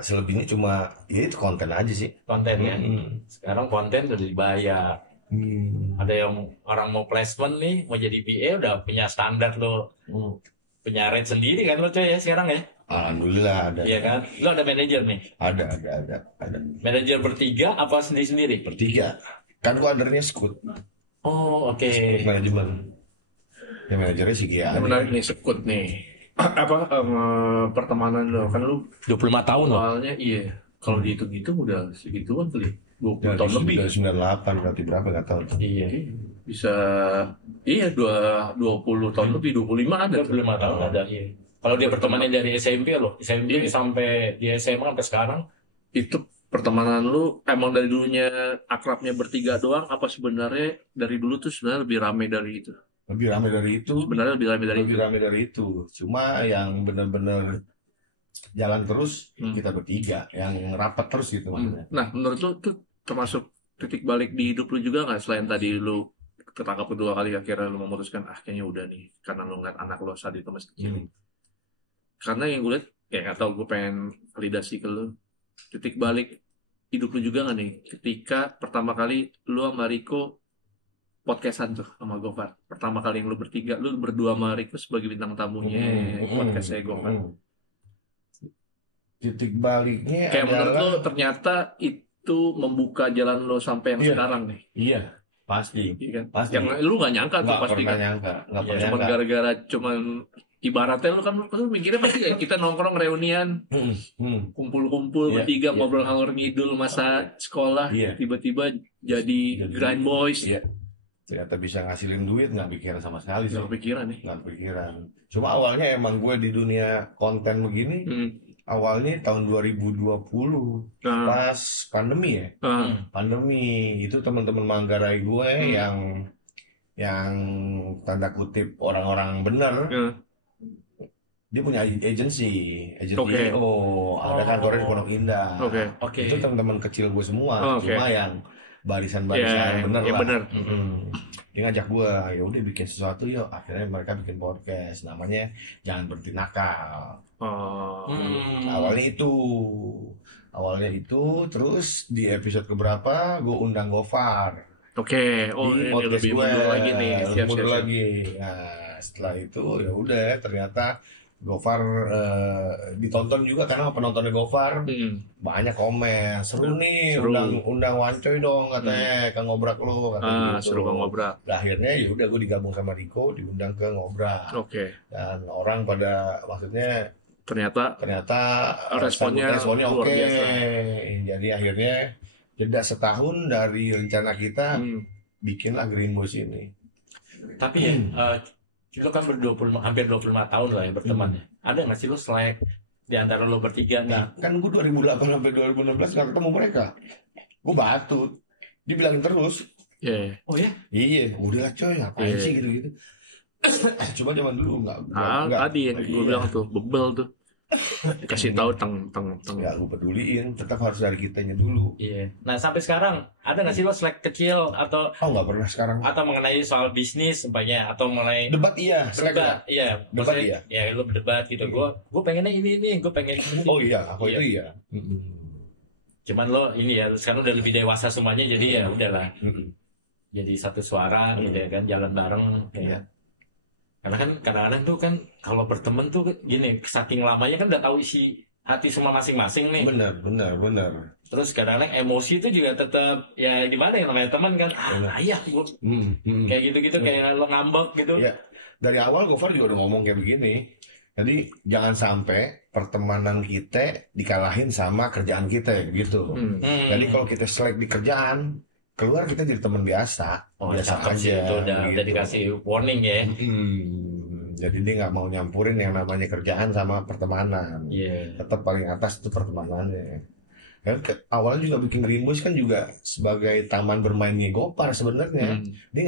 Selebihnya cuma ya itu konten aja sih. Konten ya. Sekarang konten udah dibayar. Ada yang orang mau placement nih, mau jadi PA udah punya standar lo, punya rate sendiri kan lo coy ya sekarang ya? Alhamdulillah ada. Iya kan? Lo ada manajer nih? Ada. Manajer bertiga apa sendiri-sendiri? Bertiga. Kan gua undernya Scoot. Oh, oke. Manajemen. Ya manajernya si Gia. Menarik nih, sekut nih. Pertemanan lo kan lu 25 tahun loh. awalnya iya. Kalau dihitung-hitung udah segituan kali. 20 Ya, tahun lebih. 98 berarti berapa nggak tahu. Iya. Bisa 20 tahun lebih, 25 ada. 25 tahun ada. Iya. Kalau dia pertemanan dari SMP loh, SMP sampai di SMA sampai sekarang. Itu pertemanan lu emang dari dulunya akrabnya bertiga doang, apa sebenarnya dari dulu tuh sebenarnya lebih rame dari itu? Lebih ramai dari itu. Sebenarnya lebih rame dari Lebih itu. ramai dari itu. Cuma yang benar-benar jalan terus kita bertiga, yang rapat terus gitu maksudnya. Nah, menurut lu tuh termasuk titik balik di hidup lu juga nggak, selain tadi lu ketangkap kedua kali akhirnya lu memutuskan kayaknya udah nih karena lu ngeliat anak lu saat itu masih kecil. Karena yang gue liat ya nggak tahu, gue pengen validasi ke lu, titik balik hidup lu juga nggak nih ketika pertama kali lu sama Riko podcastan tuh sama Gofar, pertama kali yang lu bertiga, lu berdua sama Riko sebagai bintang tamunya podcastnya Gofar. Titik baliknya Kayak menurut adalah lu ternyata itu membuka jalan lo sampai yang Iya. sekarang nih. iya pasti Iya kan? Pasti. Yang lu nggak nyangka tuh nggak pasti pernah kan. nyangka nggak Iya, pernah Cuman nyangka. gara-gara ibaratnya lu kan mikirnya pasti kayak kita nongkrong reunian, kumpul-kumpul Iya, bertiga iya. ngobrol ngalor ngidul masa sekolah, Iya. tiba-tiba jadi Grind Boys. Iya. Ternyata bisa ngasilin duit, nggak pikiran sama sekali sih. Nggak kepikiran nih. Nggak pikiran. Cuma awalnya emang gue di dunia konten begini, awalnya tahun 2020 Nah, pas pandemi ya. Pandemi itu teman-teman Manggarai gue yang tanda kutip orang-orang bener, dia punya agency Oke. ada kantornya di Pondok Indah. Oke. Itu teman-teman kecil gue semua, Oke. cuma yang barisan-barisan bener yang lah. bener. Dia ngajak gue, ya udah bikin sesuatu yuk. Akhirnya mereka bikin podcast, namanya Jangan Berhenti Nakal. Awalnya itu, terus di episode keberapa gue undang Gofar. Oke. Oh, Di ini podcast lebih gue, mundur lagi nih. lebih Siap, mundur siap, siap. lagi. Nah, setelah itu ya udah ternyata Gofar ditonton juga karena penontonnya Gofar banyak komen, seru nih, Seru. undang Wancoy dong katanya ke ngobrak lo katanya gitu. Seru Bang Ngobrak. Nah, akhirnya ya udah gue digabung sama Riko, diundang ke ngobrak. Oke. Dan orang pada maksudnya Ternyata responnya oke. luar biasa. Jadi akhirnya jeda setahun dari rencana kita bikinlah Green Boys ini. Tapi ya, lo kan hampir 25 tahun lah ya berteman ya. Ada nggak sih lo selek di antara lo bertiga nih? Nah, kan gue 2008 sampai 2016 nggak ketemu mereka. Gue batu. Dibilangin terus. Iya. Oh ya? Iya, udahlah coy, ngapain Iya. sih gitu-gitu. Coba zaman dulu nggak. Tadi yang gue Iya. bilang tuh bebel tuh. Kasih tahu teng. Nggak gue peduliin, tetap harus dari kitanya dulu. Iya. Nah sampai sekarang ada nggak sih lo selek kecil atau Nggak pernah sekarang. mengenai soal bisnis umpamanya atau mengenai Debat iya, selek berdebat? Iya. Debat Maksudnya, ya lo berdebat gitu. Gue pengennya ini, gue pengen ini. Oh iya, aku Iya. itu iya. Cuman lo ini ya sekarang udah lebih dewasa semuanya jadi ya udahlah. Jadi satu suara gitu ya kan, jalan bareng ya kan. Karena kan kadang-kadang tuh kan kalau berteman tuh gini, saking lamanya kan udah tahu isi hati semua masing-masing nih. Benar. Terus kadang-kadang emosi itu juga tetap ya gimana ya namanya teman kan. Ayah gue kayak gitu-gitu kayak lo ngambek gitu. Ya, dari awal Gofar juga udah ngomong kayak begini. Jadi jangan sampai pertemanan kita dikalahin sama kerjaan kita gitu. Jadi kalau kita selek di kerjaan, keluar kita jadi teman biasa. Oh, biasa cakep sih, itu udah gitu. dikasih warning ya. Jadi dia nggak mau nyampurin yang namanya kerjaan sama pertemanan. Iya. Tetap paling atas itu pertemanannya. Kan awalnya juga bikin Green Boys kan juga sebagai taman bermainnya Gopar sebenarnya. Dia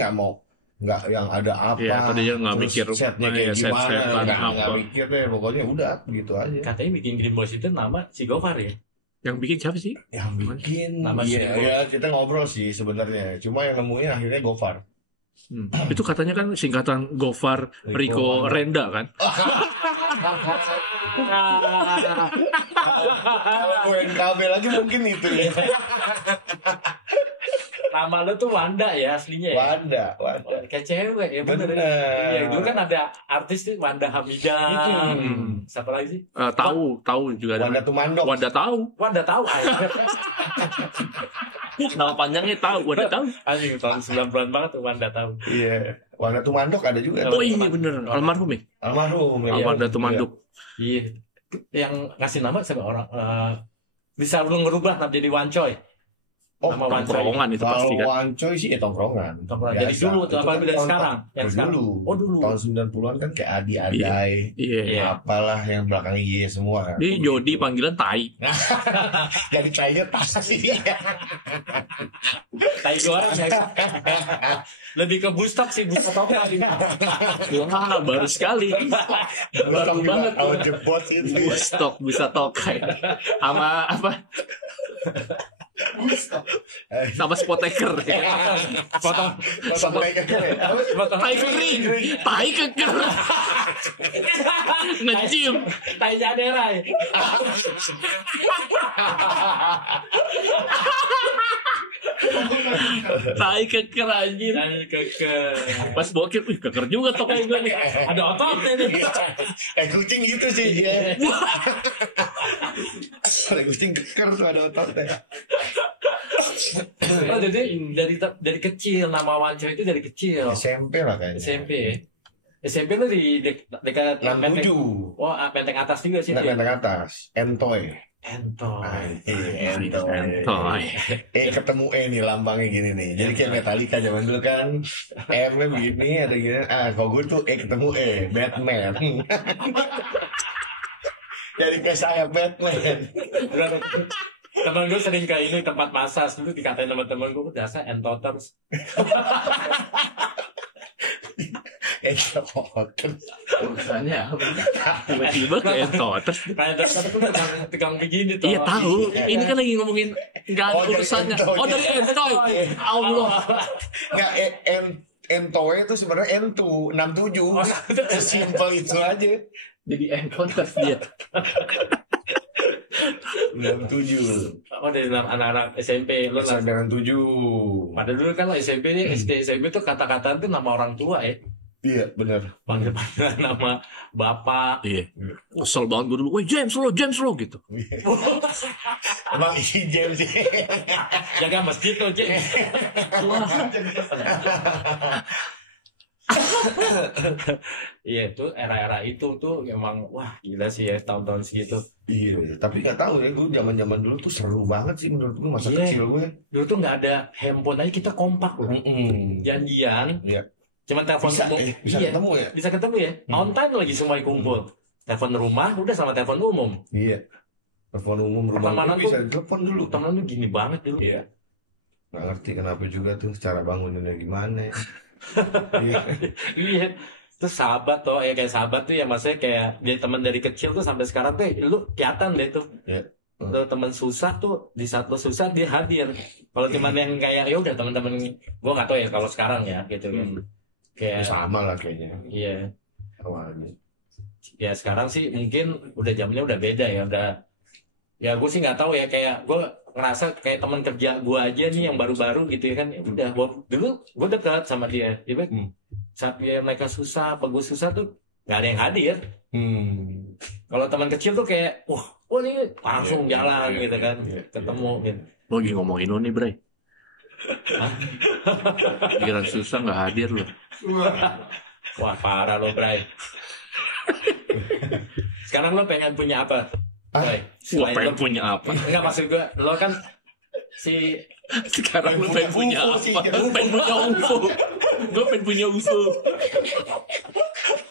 nggak yang ada apa. Iya, tadi dia nggak terus mikir setnya kayak gimana, set-setan nggak apa. mikir deh. Pokoknya udah gitu aja. Katanya bikin Green Boys itu nama si Gofar ya. Yang bikin siapa sih? Yang bikin, Nama iya, Green Boys. ya kita ngobrol sih sebenarnya. Cuma yang nemuin akhirnya Gofar. Itu katanya kan singkatan Gofar Riko Renda kan? Kalau UNKB lagi mungkin itu ya. Nama lu tuh Wanda ya aslinya ya. Wanda. Kayak cewek ya bener. Bener. Iya, dulu kan ada artis tuh Wanda Hamidah. Siapa lagi sih? Tahu juga ada. Wanda Tumandok. Wanda tahu. Wanda tahu. Nama panjangnya tahu. Wanda tahu. Anjing tahun 90-an banget tuh Wanda tahu. Iya. Wanda Tumandok ada juga. Oh iya bener, almarhum ya. Almarhum. Ya. Wanda Tumanduk. Iya. Yang ngasih nama siapa orang bisa lu ngerubah nama jadi Wancoy. Oh, Nama Wancoy. Tongkrongan itu pasti Kalau kan. Wancoy sih tongkrongan. Tongkrongan. Jadi Biasa. dulu tuh, Itu apa kan dari tahun- sekarang? Yang sekarang. dulu. Oh, dulu. Tahun 90-an kan kayak Adi Adai. Iya. Apalah yang belakangnya iya semua. Kan. Di Jody panggilan Tai. Jadi kayaknya tas sih. Tai goreng ya. Lebih ke Bustok sih, Bustok Tokai. Wah, baru sekali. Baru banget. Tahun jebot itu. Stok bisa tokai. Sama apa? Sama spoteker. Potong Potong kayak potong Tai kering, tai keker. Ngecim. tai jaderai. Tai keker anjir. Dan keker. Pas bokir, wih keker juga tokai gue nih. Ada ototnya nih. Kayak kucing gitu sih. Kayak kucing keker tuh ada ototnya. Oh, jadi dari kecil nama Wancoy itu dari kecil. SMP lah kayaknya. SMP. SMP lu di dekat 67. Oh, Menteng atas juga sih. Nggak benteng atas. Entoy. Entoy. Toy. Ketemu nih lambangnya gini nih. Jadi kayak Metallica zaman dulu kan. M-nya begini ada gini. Kalau gue tuh ketemu Batman. Jadi kayak saya Batman. Temen gue sering ke ini tempat massage dulu dikatain sama temen gue dasar entoters. Urusannya apa? Tiba-tiba ke entoters. Kayak dasar tuh tegang begini tuh. Iya tahu. Ini kan lagi ngomongin nggak ada Oh, dari urusannya. entoy. Oh dari entoy. Allah. Nggak Entoy itu sebenarnya N2 67. Simpel itu aja. Jadi entoters dia. 67. Oh dari anak-anak SMP lu lah. Dengan 7. Pada dulu kan SMP nih SD SMP tuh kata-kata itu nama orang tua ya. Iya benar. Panggil-panggilan nama bapak. Iya. Kesel banget gue dulu. Woi James lo gitu. Emang ini James sih. Jaga masjid tuh, Cik. Iya itu era-era itu tuh emang wah gila sih ya tahun-tahun segitu. Iya, tapi nggak tahu ya, gue zaman-zaman dulu tuh seru banget sih menurut gue masa Iya. kecil gue. Dulu tuh nggak ada handphone aja kita kompak loh. Janjian. Iya. Cuma telepon Bisa, umum. bisa Iya, ketemu ya. bisa ketemu ya. On time lagi semua kumpul. Telepon rumah udah sama telepon umum. Iya. Telepon umum rumah Pertemanan gue bisa tuh- telepon dulu. Temen lu gini banget dulu. Iya. Nggak ngerti kenapa juga tuh cara banguninnya gimana. Iya. Iya. Terus sahabat tuh ya kayak sahabat tuh ya maksudnya kayak jadi teman dari kecil tuh sampai sekarang tuh lu kelihatan deh tuh. Iya. Lu teman susah tuh di saat lu susah dia hadir. Kalau cuman yang kayak ya udah teman-teman gua nggak tahu ya kalau sekarang ya gitu kan. Ya, Kayak sama lah kayaknya iya. awalnya. Ya sekarang sih mungkin udah zamannya udah beda ya udah. Ya gue sih nggak tahu ya kayak gue ngerasa kayak teman kerja gue aja nih yang baru-baru gitu ya kan ya udah dulu gue dekat sama dia ya kan? Saat dia mereka susah apa gue susah tuh nggak ada yang hadir. Kalau teman kecil tuh kayak wah ini langsung Iya, jalan iya, gitu kan iya, ketemu gitu. Lo lagi ngomongin lo nih Bray. Pikiran susah nggak hadir lo. Wah parah lo Bray. Sekarang lo pengen punya apa? Bray? Gue Selain pengen lo- punya apa? Enggak maksud gue lo kan si Sekarang lo pengen punya UFO sih. apa? Pengen punya UFO. Gue pengen punya UFO.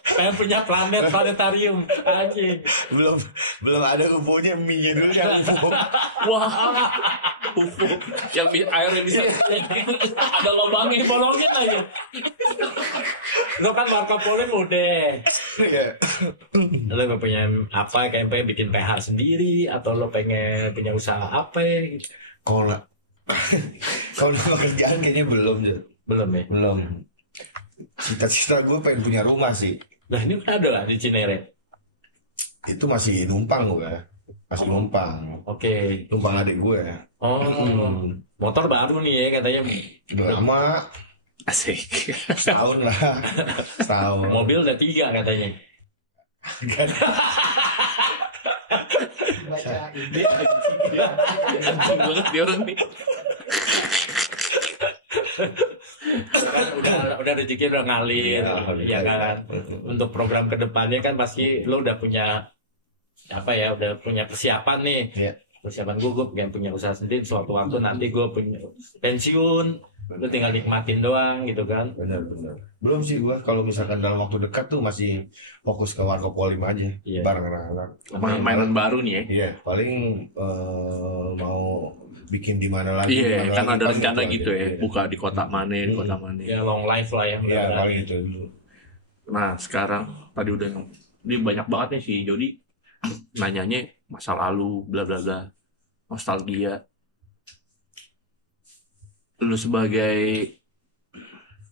pengen punya planetarium anjing. belum ada UFO-nya, mie dulu yang UFO. Wah, UFO yang airnya bisa ada lubangnya bolongin aja. Lo kan Marco Polo mode. Iya. Lo mau punya apa? Kayak pengen bikin PH sendiri atau lo pengen punya usaha apa? Gitu. Kalau nama kerjaan kayaknya belum Jod. Belum ya. Belum. Cita-cita gue pengen punya rumah sih. Nah ini kan ada lah di Cinere. Itu masih numpang gue. Masih numpang. Oke. Numpang adik gue. Oh, motor baru nih ya katanya. Udah lama. Asik. Setahun lah. Setahun. Mobil udah 3 katanya. Baca ide. Anjing banget dia orang nih. Udah udah rezeki udah ngalir, ya kan. Untuk program kedepannya kan pasti lo udah punya udah punya persiapan nih. Iya. Persiapan gue pengen punya usaha sendiri. Suatu waktu nanti gue punya pensiun, lo tinggal nikmatin doang gitu kan. Benar. Belum sih gua, kalau misalkan dalam waktu dekat tuh masih fokus ke Warkop Polim aja, Iya. bareng anak-anak. Mainan baru nih ya. Iya, paling mau bikin di mana lagi. Iya, di mana kan lagi, ada paling rencana itu gitu aja. ya, buka di kota mana, di kota mana. Ya long life lah ya. Iya, mudah-mudahan. paling itu dulu. Nah, sekarang tadi udah ini banyak banget nih si Jody nanyanya masa lalu, bla bla bla, nostalgia. Lu sebagai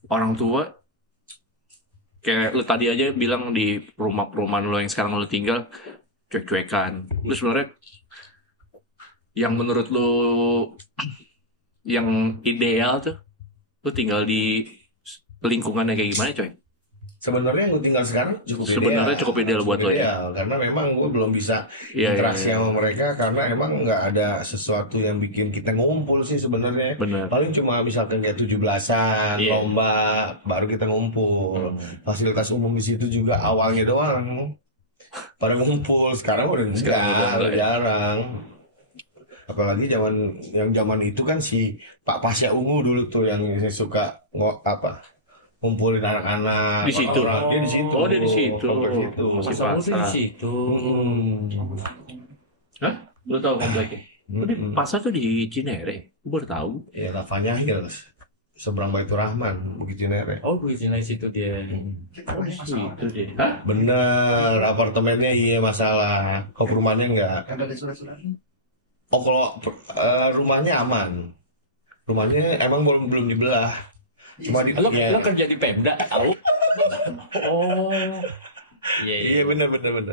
orang tua, kayak lu tadi aja bilang di perumahan lu yang sekarang lu tinggal cuek-cuekan. Lu sebenarnya yang menurut lu yang ideal tuh, lu tinggal di lingkungannya kayak gimana, coy? Sebenarnya gue tinggal sekarang Sebenarnya cukup ideal buat lo ya. ideal, karena memang gue belum bisa Iya, interaksi iya. sama mereka karena emang nggak ada sesuatu yang bikin kita ngumpul sih sebenarnya. Bener. Paling cuma misalkan kayak 17-an, Iya. lomba, baru kita ngumpul. Fasilitas umum di situ juga awalnya doang pada ngumpul. Sekarang udah Sekarang udah enggak, enggak ya. jarang. Apalagi zaman itu kan si Pak Pasya Ungu dulu tuh yang suka ngumpulin anak-anak. Di situ? orang-orang. Dia di situ. Oh, dia di situ. Kompleks situ. Masih Masa lu tuh di pasar. situ. Hah? Lu tahu kompleknya? Tapi pasar tuh di Cinere. Gue baru tahu. Ya, Lavanya Hills. Seberang Baitur Rahman, Bukit Cinere. Oh, gue di situ dia. Itu deh. Hah? Bener, apartemennya iya masalah. Kok rumahnya enggak? Kan ada surat-suratnya. Oh, kalau rumahnya aman. Rumahnya emang belum dibelah. Cuma di Lo iya. kerja di Pemda, tahu? Oh. Iya, iya. Iya, bener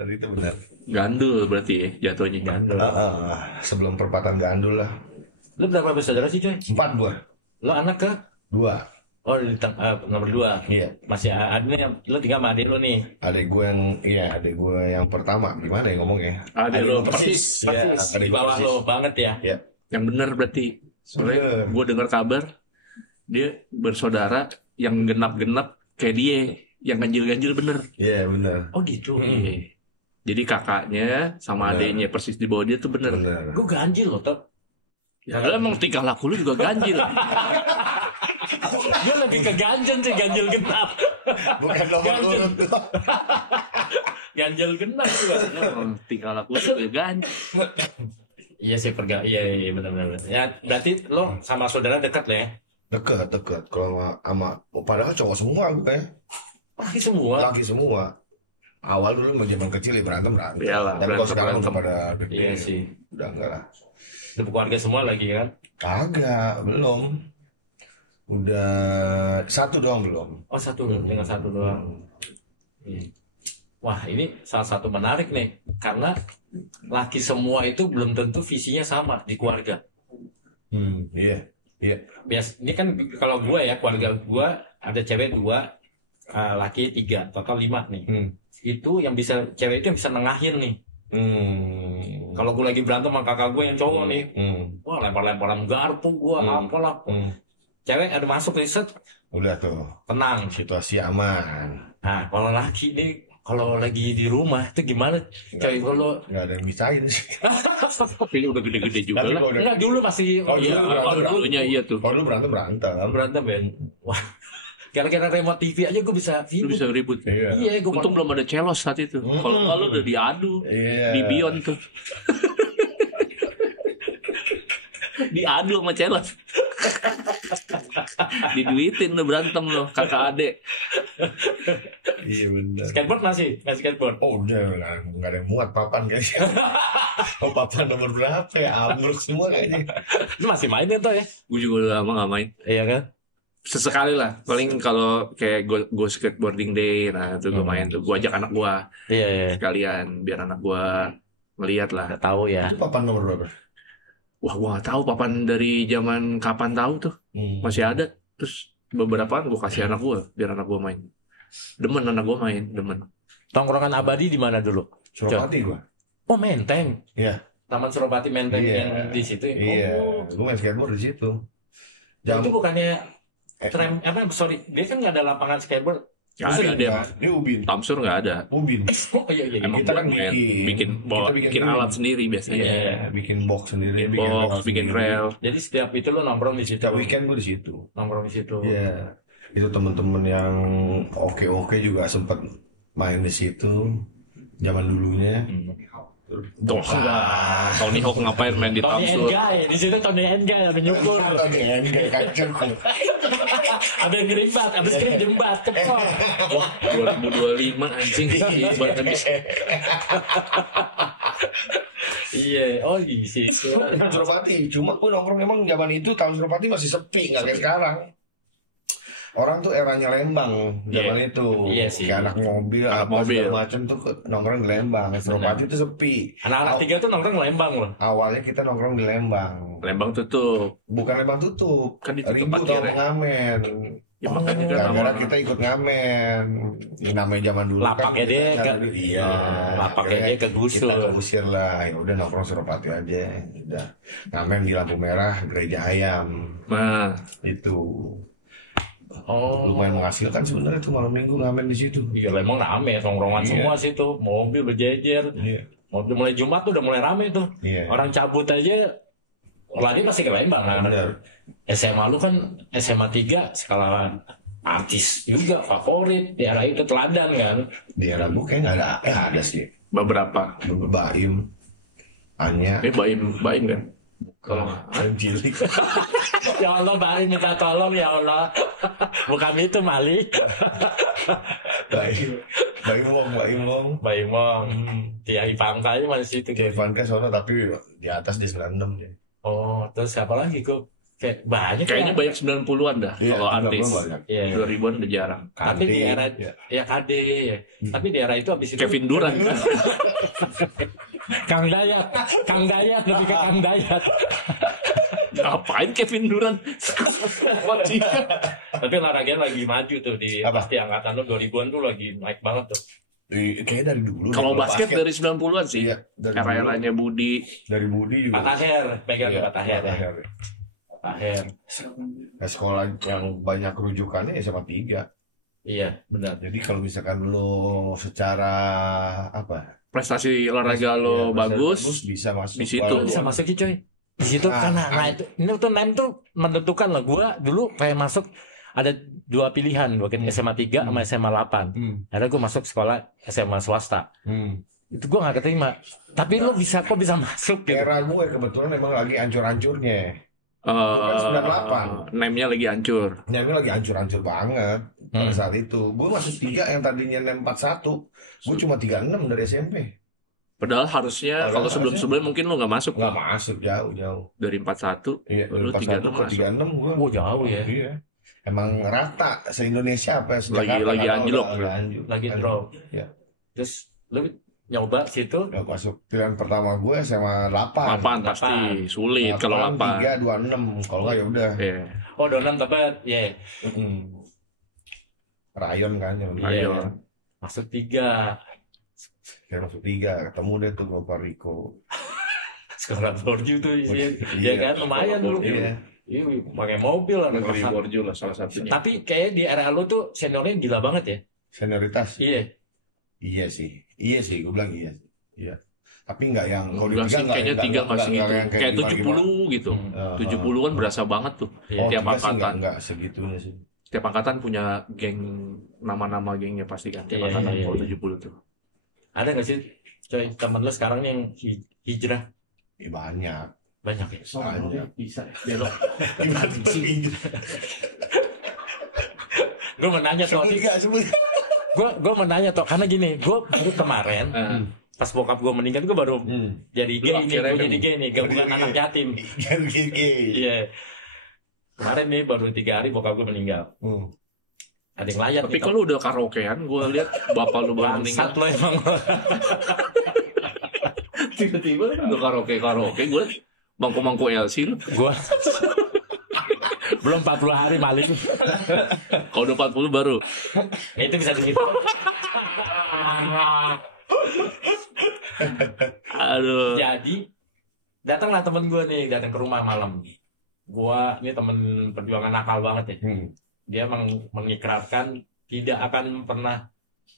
itu benar. Gandul berarti ya jatuhnya gandul. Sebelum perempatan Gandul lah. Lo berapa bersaudara sih, coy? 4 gua. Lo anak ke? 2. Oh, nomor 2. Iya. Masih adanya, lo tinggal sama adik lo nih. Adek gue yang pertama. Gimana ya ngomongnya? Ada Adik lo gua persis. Iya, Persis, adek di gua bawah persis. lo banget ya. Iya. Yang bener berarti. Soalnya Bener. gue dengar kabar dia bersaudara yang genap-genap kayak dia, yang ganjil-ganjil bener. Iya, bener. Oh gitu. Iya. Jadi kakaknya sama Bener. adeknya persis di bawah dia tuh bener. Bener. Gue ganjil loh, Tok. Padahal emang tingkah laku lu juga ganjil. Gue lebih ke ganjil sih, ganjil genap. Bukan nomor Ganjil. urut tuh. Ganjil genap juga. Emang tingkah laku lu juga ganjil. Iya sih, iya benar-benar. Ya, berarti lo sama saudara dekat lah ya? Dekat. Kalau sama padahal cowok semua gue ya. Laki semua. Laki semua. Awal dulu zaman kecil ya berantem. Iyalah, Tapi kalau sekarang berantem. udah pada gede. Iya sih. Udah enggak lah. Udah keluarga semua lagi kan? Kagak, belum. Udah 1 doang belum. Oh, satu dengan satu doang. Iya. Wah, ini salah satu menarik nih, karena laki semua itu belum tentu visinya sama di keluarga. Iya. Ini kan kalau gue ya, keluarga gue ada cewek 2, laki 3, total 5 nih. Itu yang bisa, cewek itu yang bisa nengahin nih. Kalau gue lagi berantem sama kakak gue yang cowok nih, wah lempar-lemparan garpu gue, apalah. Cewek ada masuk riset, Udah tuh. tenang. Situasi aman. Nah, kalau laki nih, kalau lagi di rumah itu gimana? Cewek kalau Nggak ada yang bisain sih. Tapi udah gede-gede juga Tapi lah. kalau udah enggak dulu pasti Oh, iya, dulu Kalau dulunya iya tuh. kalau lu berantem. berantem Ben. Wah, gara-gara remote TV aja gue bisa Lu bisa ribut. Iya. Iya, gue Untung belum ada celos saat itu. Kalau udah diadu, Iya. di Beyond tuh. Diadu sama celos. Diduitin lu berantem lu, kakak adek. Iya benar. skateboard masih, nggak skateboard. Oh udah nggak ada yang muat papan kayaknya. Oh papan nomor berapa ya? Ambruk semua kayaknya. Lu masih main itu ya? Gue juga udah lama gak main. Iya kan? Sesekali lah. Paling kalau kayak go skateboarding day, nah itu gue main tuh. Gue ajak anak gue Iya. sekalian biar anak gue ngeliat lah. Nggak tahu ya. Itu papan nomor berapa? Wah, gue gak tahu papan dari zaman kapan tahu tuh. Masih ada. Terus beberapa gue kasih anak gue biar anak gue main. Demen anak gue main, demen. Tongkrongan abadi di mana dulu? Suropati gua. Oh, Menteng. Iya. Taman Suropati Menteng Iya. yang di situ. Iya. Oh. Gua main skateboard di situ. Itu bukannya Dia kan nggak ada lapangan skateboard. Nggak ada dia. Dia Ubin. Tamsur nggak ada. Ubin. Oh iya. Emang kita kan buat bikin bikin alat sendiri biasanya. Iya, bikin box sendiri, Bikin rel. Jadi setiap itu lo nongkrong di situ. Setiap weekend gue di situ. Nongkrong di situ. Iya. Itu temen-temen yang oke juga sempat main di situ zaman dulunya. Tuh, Tony Hawk ngapain main di Tony Tamsur? Enggai, di situ Tony Enggai ada nyukur. Ada yang gerimbat, abis jembat, cepot. Wah, 2025 anjing. Ibarat habis. Iya, oh di situ. Suropati, cuma gue nongkrong emang zaman itu tahun Suropati masih sepi, nggak kayak sekarang. Orang tuh eranya Lembang zaman itu. Iya sih. Kayak anak mobil, segala macam tuh nongkrong di Lembang. Suropati itu sepi. Anak-anak tiga tuh nongkrong Lembang loh. Awalnya kita nongkrong di Lembang. Lembang tutup. Bukan Lembang tutup. Kan ditutup Ribu tahun akhirnya. pengamen. Ya makanya kan Gara-gara kita ikut ngamen. Ini namanya zaman dulu Lapaknya dia iya. lapaknya dia kegusur. Kita kegusir lah. Ya udah nongkrong Suropati aja. Udah. Ngamen di lampu merah Gereja Ayam. Nah, Itu. Oh, Lumayan menghasilkan sebenarnya tuh malam minggu ngamen di situ. iya Lembang rame, tongkrongan semua situ, mobil berjejer. Iya. Mobil mulai Jumat tuh udah mulai rame tuh. Iya. Orang cabut aja, lari pasti ke Lembang kan. Bener. SMA lu kan SMA 3 skala artis juga favorit di era itu teladan kan. Di era gue kayak nggak ada. Ada sih. beberapa. Baim, Anya, Baim kan. Kalau Anjir. Ya Allah, Bari minta tolong ya Allah. Bukan itu Mali. Baim Wong. Bayi Mong. Dia Ipangka aja masih situ. Ivanka sono tapi di atas di 96 dia. Oh, terus siapa lagi kok? Kayak banyak kayaknya ya. banyak 90-an dah kalau artis. Iya. 2000-an udah jarang. Tapi di era ya KD ya. Tapi di era itu habis itu Kevin Durant kan. Kang Dayat lebih ke Kang Dayat. Ngapain Kevin Durant? Tapi olahraga lagi maju tuh di Apa? pasti angkatan lu 2000-an tuh lagi naik banget tuh. Kayaknya dari dulu. Kalau basket dari 90-an sih. Iya, dari Era-eranya Budi. dari Budi juga. Pak Taher, pegang Iya, Pak Taher. Pak Taher. Taher. Nah, sekolah yang banyak rujukannya ya sama 3. Iya, benar. Jadi kalau misalkan lo secara apa? Prestasi olahraga lo Ya, bagus. bisa masuk. Di situ. Walaupun- Bisa masuk sih coy. Di situ karena itu ini tuh NEM tuh menentukan lah. Gua dulu kayak masuk ada 2 pilihan, waktu SMA 3 sama SMA 8. Akhirnya gue masuk sekolah SMA swasta. Itu gue gak keterima. Tapi lo kok bisa masuk gitu. Era gue kebetulan memang lagi ancur-ancurnya. Bukan 98. NEM-nya lagi hancur. Nyampe lagi ancur-ancur banget pada saat itu. Gue masuk 3 yang tadinya 41. Gue cuma 36 dari SMP. Padahal harusnya kalau sebelum-sebelumnya mungkin lo nggak masuk. Nggak masuk jauh. Dari 41. Iya, Lu 41 masuk. ke 36 gue. Oh, jauh ya. Iya. Emang rata se-Indonesia apa se-Jakarta Lagi nggak tahu, anjlok. Lagi drop. Iya. Terus lo nyoba situ. Udah masuk pilihan pertama gue SMA 8. 8 pasti sulit kalau 8. 3, 26. Kalau nggak ya udah. Iya. Oh, 26 tepat. Ya. Rayon kan yang Rayon. Iya. Masuk 3. Saya masuk 3, ketemu deh tuh Bapak Riko. Sekolah borju tuh Iya. ya kan lumayan dulu. Iya. Iya, pakai mobil lah. Negeri Borjo lah salah satunya. Tapi kayak di era lu tuh seniornya gila banget ya. Senioritas. Iya. Iya sih, gue bilang iya. Iya. Tapi nggak yang kalau Enggak sih, kayaknya 3 nggak segitu. yang Kayak gimana-gimana. 70 gitu. 70 kan berasa banget tuh. Iya. Tiap 3 sih angkatan. nggak segitunya sih. Tiap angkatan punya geng, nama-nama gengnya pasti kan. Tiap Iya, angkatan iya, kalau iya. 70 tuh. Ada nggak sih coy teman lu sekarang nih yang hijrah Banyak. banyak ya? Banyak. Bisa belok. Gimana sih? Gue mau nanya tuh. Sebut. Gue mau nanya tuh karena gini, gue baru kemarin pas bokap gue meninggal gue baru jadi gay nih, akhirnya gue jadi gay nih, gabungan anak yatim. Iya. Kemarin nih baru 3 hari bokap gue meninggal. Ada yang layak. Tapi kalau udah karaokean, gue lihat bapak lu baru meninggal. Bangsat lo emang. Tiba-tiba udah karaoke gue mangku-mangku LC lu. Gue belum 40 hari maling. Kalau udah 40 baru. Nah, itu bisa dihitung. Aduh. Jadi datanglah temen gue nih, datang ke rumah malam. Gue ini temen perjuangan nakal banget ya. dia mengikrarkan tidak akan pernah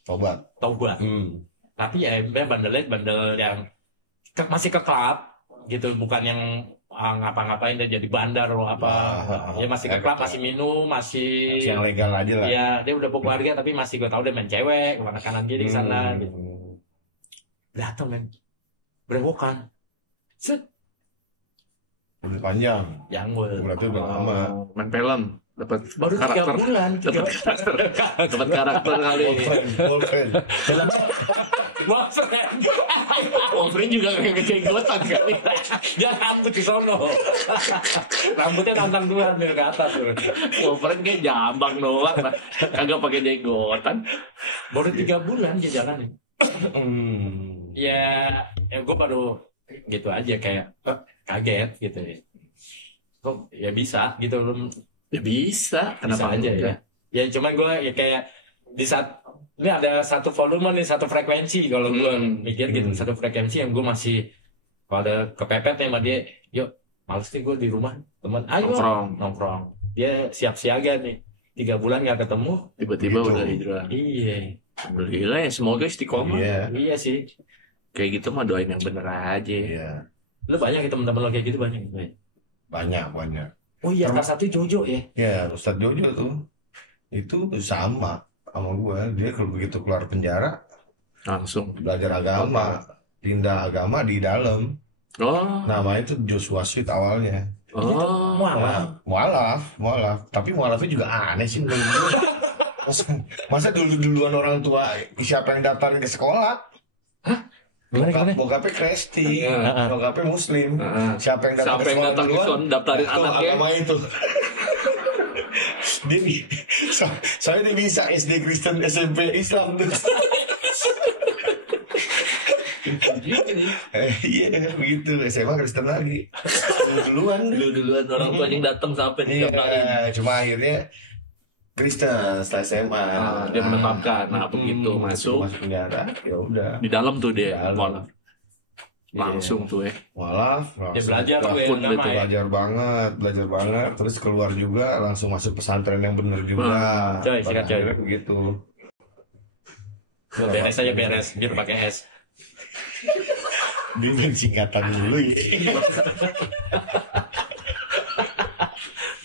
Tobat. Tapi ya dia bandel yang masih ke klub gitu, bukan yang ngapa-ngapain dia jadi bandar atau apa. Dia masih ke klub, masih minum, masih yang legal aja lah. Ya, dia udah berkeluarga tapi masih gue tahu dia main cewek kemana kanan kiri di sana gitu. Datang men, berewokan. Set. Udah panjang. Janggul. Berarti udah lama. Main film. Dapat Baru 3 karakter. bulan. Dapat karakter kali. Wolverine. Wolverine juga kayak kejenggotan kali. Dia rambut di sono. Rambutnya tantang Tuhan dari ke atas. Wolverine kayak jambang doang lah. Kagak pakai jenggotan. Baru 3 bulan dia jalan. Ya gue baru gitu aja kayak kaget gitu ya. Kok ya bisa gitu. Ya bisa. Kenapa aja ya? Ya cuman gue ya kayak di saat ini ada satu volume nih, satu frekuensi kalau gue mikir gitu, satu frekuensi yang gue masih kalau ada kepepet nih sama dia, yuk males nih gue di rumah teman, ayo nongkrong. Dia siap siaga nih, 3 bulan nggak ketemu, tiba-tiba gitu. udah hijrah. Iya. Alhamdulillah ya, semoga istiqomah. Iya sih. Kayak gitu mah doain yang bener aja. Iya. Lu banyak ya teman-teman lo kayak gitu banyak. Banyak. Oh iya, salah satu Jojo ya. Ya, Ustadz Jojo tuh. Itu sama gue. Dia kalau begitu keluar penjara Langsung belajar agama, pindah agama di dalam. Namanya itu Joshua Sweet awalnya. Mualaf. Tapi mualafnya juga aneh sih menurut gue. Masa duluan orang tua siapa yang daftarin ke sekolah? Bokapnya Kristen, bokapnya Muslim. Siapa yang datang ke sekolah duluan? Daftarin anaknya. Agama itu. Saya dia bisa SD Kristen, SMP Islam tuh. Iya begitu, SMA Kristen lagi. Duluan orang tua yang datang sampai didaftarin. Cuma akhirnya Kristen setelah SMA dia menetapkan begitu masuk penjara, ya udah di dalam tuh dia langsung tuh ya mualaf dia belajar tuh belajar banget terus keluar juga langsung masuk pesantren yang bener juga. Sikat begitu. Beres aja biar pakai S. Dia singkatan dulu ya.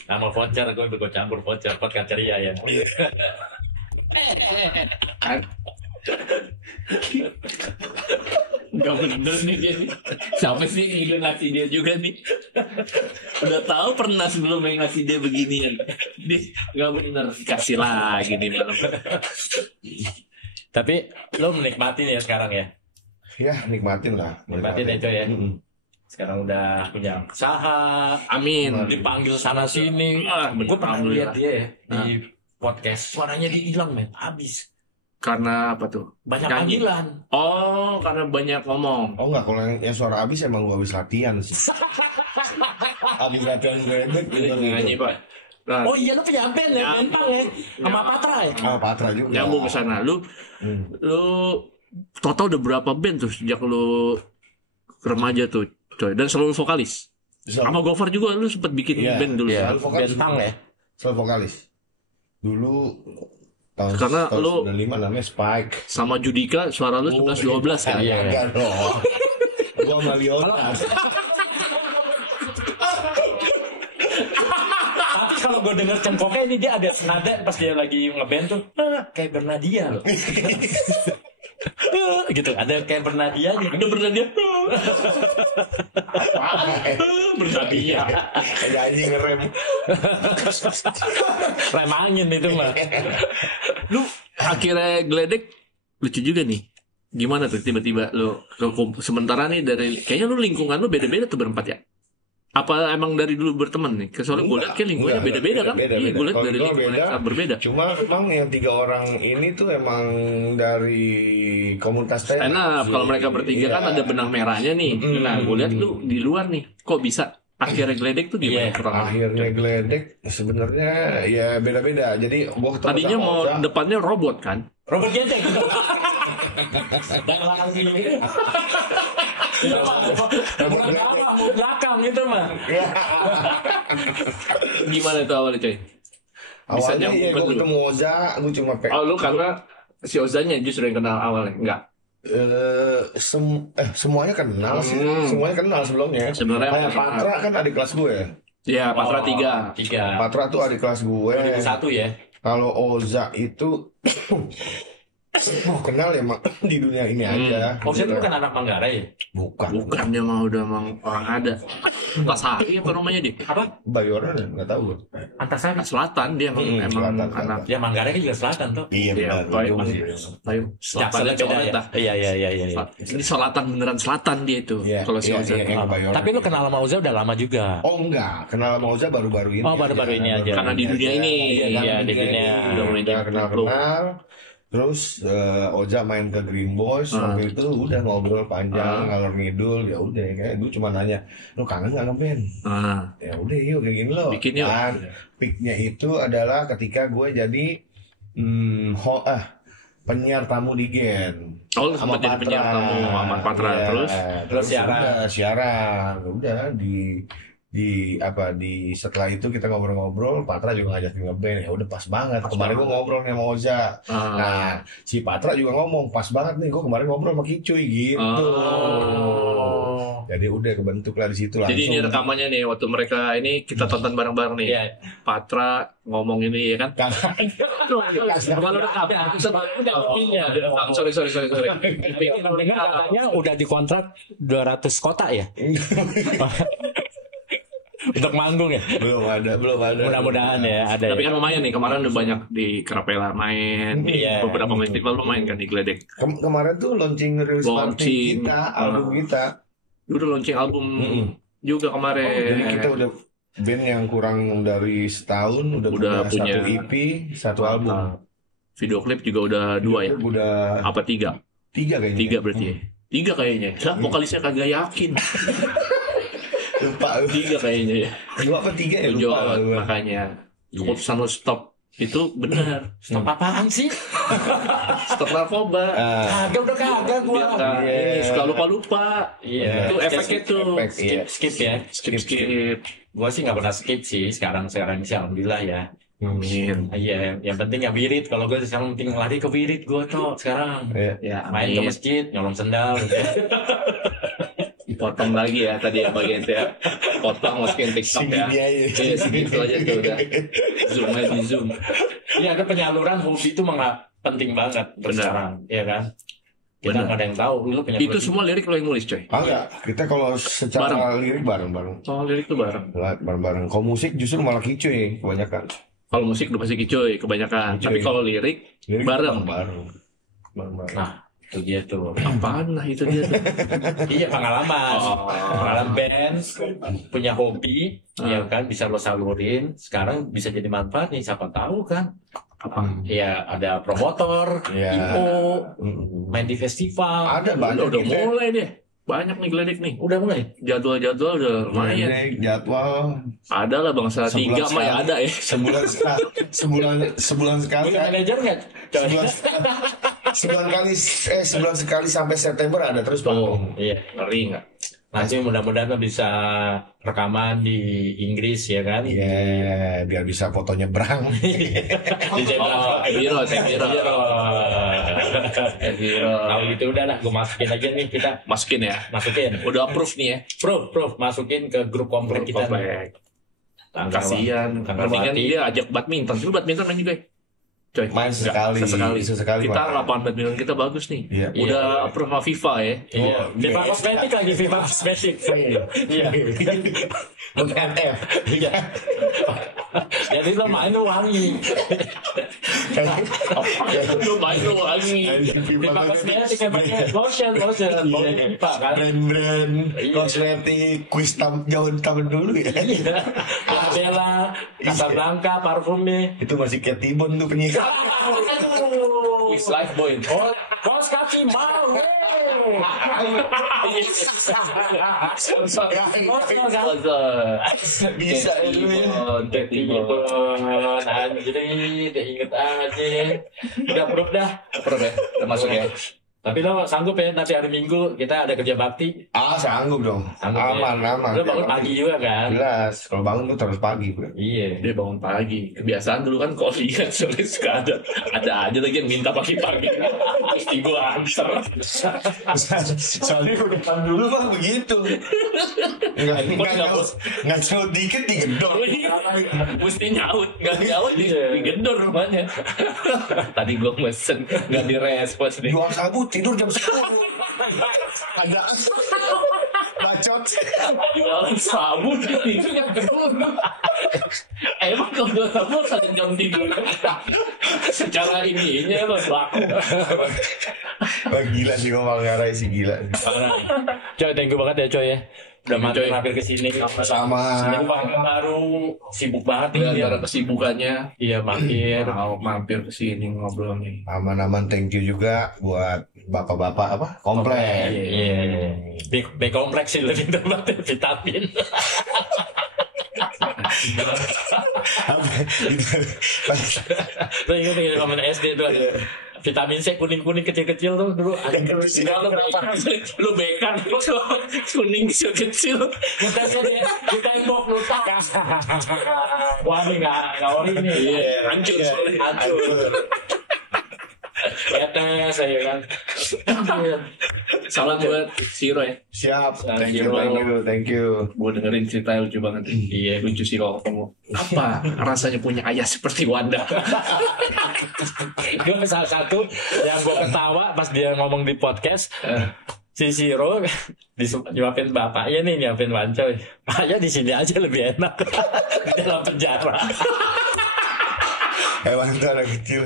Nama voucher gue campur voucher podcast ceria ya. Gak bener nih dia nih. Siapa sih yang ngasih dia juga nih? Udah tahu pernah sebelum yang ngasih dia beginian. Dia gak bener, kasih lagi nih malam. Tapi lo menikmati ya sekarang ya? Ya nikmatin lah. Nikmatin ya coy ya. Sekarang udah punya usaha, amin, dipanggil sana sini. Gue pernah lihat dia ya di podcast, suaranya dia hilang men, habis. Karena apa tuh? Banyak panggilan. Oh, karena banyak ngomong. Oh enggak, kalau yang suara habis emang gue habis latihan sih. Habis latihan bebek nyanyi pak. Nah. Oh iya, lu punya band ya, Bentang ya, sama Patra ya? Patra juga. Nyambung ke sana. Lu total udah berapa band tuh sejak lu remaja tuh? Coy, dan selalu vokalis. Sama Gofar juga lu sempat bikin band dulu. Iya, Bentang ya. Selalu vokalis. Dulu karena lu 95 namanya Spike. Sama Judika suara lu 11-12 kan? Iya. Enggak dong. Gua sama Leonas. Tapi kalau gue denger cengkoknya ini dia ada senada pas dia lagi ngeband tuh kayak Bernadia loh. Gitu, ada kayak Bernadia aja. Ada Bernadia. Bernadia. Kayak anjing ngerem. Rem angin itu mah. Lu akhirnya geledek lucu juga nih. Gimana tuh tiba-tiba lu sementara nih dari kayaknya lu lingkungan lu beda-beda tuh berempat ya? Apa emang dari dulu berteman nih? Soalnya gue liat kayak lingkungannya beda-beda kan? Iya, gue liat dari lingkungan yang berbeda. Cuma memang yang 3 orang ini tuh emang dari komunitas stand up. Kalau mereka bertiga kan ada benang merahnya nih. Nah, gue liat lu di luar nih. Kok bisa akhirnya geledek tuh gimana? Akhirnya geledek sebenarnya ya beda-beda. Jadi gua tadinya mau depannya robot kan? Robot gendeng. Belakang itu mah. Gimana itu awalnya coy? bisa Awalnya nyambung ya ke gue lu. ketemu Oza, gue cuma Oh lu karena si Ozanya justru yang kenal awalnya? Enggak. semuanya kenal sih, semuanya kenal sebelumnya. Sebenarnya Kayak Patra kan adik kelas gue ya. Ya Patra 3. 3. Patra tuh adik kelas gue. 1 ya. Kalau Oza itu kenal ya mak di dunia ini aja. Oza itu bukan anak Manggarai ya? Bukan. Bukan, dia mah udah emang orang ada. Antasari apa namanya dia? Apa? Bayoran nggak tahu gue. Antasari. Selatan dia emang, Selatan. anak. Ya Manggarai kan juga selatan tuh. Iya Iya, benar. Toyo Ujung. masih. Toyo Jakselnya Selatan beda ya. dah. Iya. Ini selatan beneran selatan dia itu. Iya, Kalau si iya, Oza. iya, yang Bayoran. Tapi lu kenal sama Oza udah lama juga. Oh enggak, kenal sama Oza baru-baru ini. Oh, baru-baru ini aja. Karena di dunia ini. Iya, di dunia. Udah mulai Udah jadi kenal. Terus Oza main ke Green Boys waktu itu udah ngobrol panjang ngalor ngidul, ya udah kayak gue cuma nanya, lu kangen nggak ngeband? Ya udah yuk kayak gini loh. Bikin yuk. Dan peaknya itu adalah ketika gue jadi penyiar tamu di Gen. Oh, lu sempat jadi penyiar tamu sama Patra. Iya. Terus siaran. udah, siaran udah di setelah itu kita ngobrol-ngobrol, Patra juga ngajakin ngeband, ya udah pas banget. Kemarin gue ngobrol nih sama Oza. Nah, si Patra juga ngomong pas banget nih, gue kemarin ngobrol sama Kicuy gitu. Jadi udah kebentuk lah di situ langsung. Jadi ini rekamannya nih waktu mereka ini kita tonton bareng-bareng nih. Iya. Patra ngomong ini ya kan. Kalau rekam, udah kopinya. Sorry. Katanya udah dikontrak 200 kota ya? Untuk manggung ya? Belum ada. Mudah-mudahan ya ada. Tapi Ya. kan lumayan nih, kemarin udah banyak di Kerapela main, di Iya. beberapa festival lumayan kan di Gledek. Kemarin tuh launching release party Launching. kita, album kita. Udah launching album juga kemarin. Jadi kita udah band yang kurang dari setahun udah punya satu EP, satu album. Video klip juga udah 2 ya? Udah Apa 3? 3 kayaknya. 3 berarti ya? 3 kayaknya. Lah vokalisnya kagak yakin. Lupa. 3 kayaknya ya. 2 apa 3 ya lupa. Jawab, Gua. makanya keputusan lo stop itu benar. Stop apaan sih? Stop narkoba. Kagak udah kagak gua. Biar nggak ini suka lupa-lupa. Iya. Itu efeknya tuh. Efek, iya. Skip ya. Skip. Gua sih nggak pernah skip sih. Sekarang sih alhamdulillah ya. Amin. Iya, yang penting ya wirid. Kalau gue sekarang penting lari ke wirid gue tuh sekarang. Iya. Ya, Main ke amin. masjid, nyolong sendal. Potong lagi ya tadi ya bagian itu ya. Potong masukin TikTok ya. Segini aja. Iya, segitu aja tuh udah. Zoom aja di zoom. Iya, ada penyaluran hobi itu mah penting banget untuk Benar. sekarang, ya kan? Kita Benar. nggak ada yang tahu. Lu punya Itu semua lirik lo yang nulis coy. Enggak, kita kalau secara lirik bareng-bareng. Oh lirik tuh bareng. Bareng-bareng. Kalau musik justru malah Kicuy kebanyakan. Kalau musik udah pasti kicoy kebanyakan. Kicoy. Tapi kalau lirik Lirik bareng. Bareng. Nah, itu dia tuh. Apaan lah itu dia tuh. Iya, pengalaman. Oh. Pengalaman band, punya hobi, ya kan bisa lo salurin. Sekarang bisa jadi manfaat nih, siapa tahu kan? Apa? Ya ada promotor, Iya. info, main di festival. Ada banyak Udah kita. mulai deh. Banyak nih geledek nih. Udah mulai. Jadwal-jadwal udah lumayan. Geledek, jadwal Ada lah bangsa Sebulan 3 mah ya sekali. ada ya. sebulan sekali. Punya manajer nggak? Sebulan sekali sampai September ada terus panggung. Iya. Ngeri nggak? Nanti mudah-mudahan lo bisa rekaman di Inggris ya kan? Iya, biar bisa foto nyebrang. Di Oh, Hero, Hero. Kalau gitu udah lah, gue masukin aja nih kita. Masukin ya. Masukin. Udah approve nih ya. Prof, masukin ke grup komplek kita. Komplek. Tanggal- Kasihan. tanggal Mendingan mati. dia ajak badminton. Dulu badminton main juga ya? Coy. Main Nggak, sesekali Kita main. lapangan badminton kita bagus nih. Iya. Udah approve sama FIFA ya. Iya. Oh, FIFA iya. kosmetik lagi, FIFA kosmetik. Iya. Bukan F. Iya. Jadi lo main lo wangi. Lu main lu lagi. FIFA kosmetik yang pakai lotion. FIFA kan. Brand-brand kosmetik kuis jauh tahun dulu ya. Bella, Casablanca, parfumnya. Itu masih kayak Tibon tuh penyiar. Quiz live boy. Oh, bos kaki mau. Bisa ya lu ya. Anjir, udah inget aja. Udah proof dah. Approve ya. Udah masuk ya. Tapi lo sanggup ya nanti hari Minggu kita ada kerja bakti? Sanggup dong. Sanggup, Aman. Lo bangun pagi juga kan? Jelas, kalau bangun tuh terus pagi gue. Iya. Dia bangun pagi. Kebiasaan dulu kan kalau lihat soalnya suka ada aja lagi yang minta pagi-pagi. Mesti gue answer. Soalnya udah dulu mah begitu. Nggak nyaut dikit digedor. Mesti nyaut, nggak nyaut digedor rumahnya. Tadi gue mesen nggak direspons nih. Jual sabu tidur jam 10. Ada bacot. Jualan sabun tidur yang kedua. Emang kalau jual sabun harus ada jam tidur. Secara ininya lo laku. Wah gila sih gue Manggarai sih gila. Coy, thank you banget ya Coy ya. Udah mampir kesini. Sama. Sini baru sibuk banget Ya, nih. antara kesibukannya. Iya mampir. Mau mampir ke sini ngobrol nih. Aman-aman, thank you juga buat bapak-bapak komplek. Iya. B kompleks sih lebih tepat vitamin. Lo ingat ya zaman SD tuh ada vitamin C kuning-kuning kecil-kecil tuh dulu ada Lu bekan kuning kecil. kita tembok lu tak. Wah ini nggak ori nih. Iya, hancur. Etes saya kan. Salam buat Siro ya. Siap, Thank thank you. Gue dengerin cerita lucu banget. Iya, lucu sih kalau ketemu. Apa rasanya punya ayah seperti Wanda? Gue salah satu yang gue ketawa pas dia ngomong di podcast. Si Siro nyuapin bapaknya nih, nyuapin Wancoy. Paknya di sini aja lebih enak. Di dalam penjara. Hewan anak kecil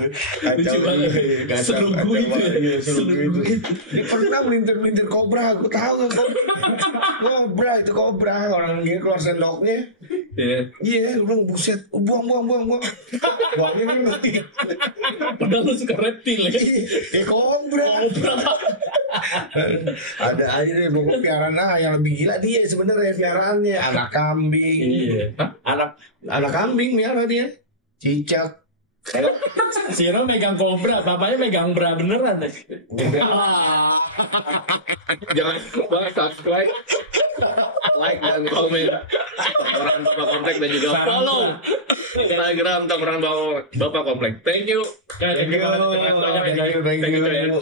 Lucu banget. Selugu itu ya. Selugu itu. Dia pernah melintir kobra. Aku tahu kan. Kobra itu kobra. Orang dia keluar sendoknya. Iya, lu bilang buset. Buang. Buangnya kan mati. Padahal lu suka reptil ya. Kobra. Ada aja deh pokoknya piaraan yang lebih gila dia sebenarnya piaraannya. Anak kambing. Iya. Anak kambing miara dia. Cicak. Siro megang kobra, bapaknya megang bra beneran deh. Jangan lupa subscribe, like dan komen. Tongkrongan Bapak Komplek dan juga follow Instagram Tongkrongan Bapak Komplek. Thank you. Thank you.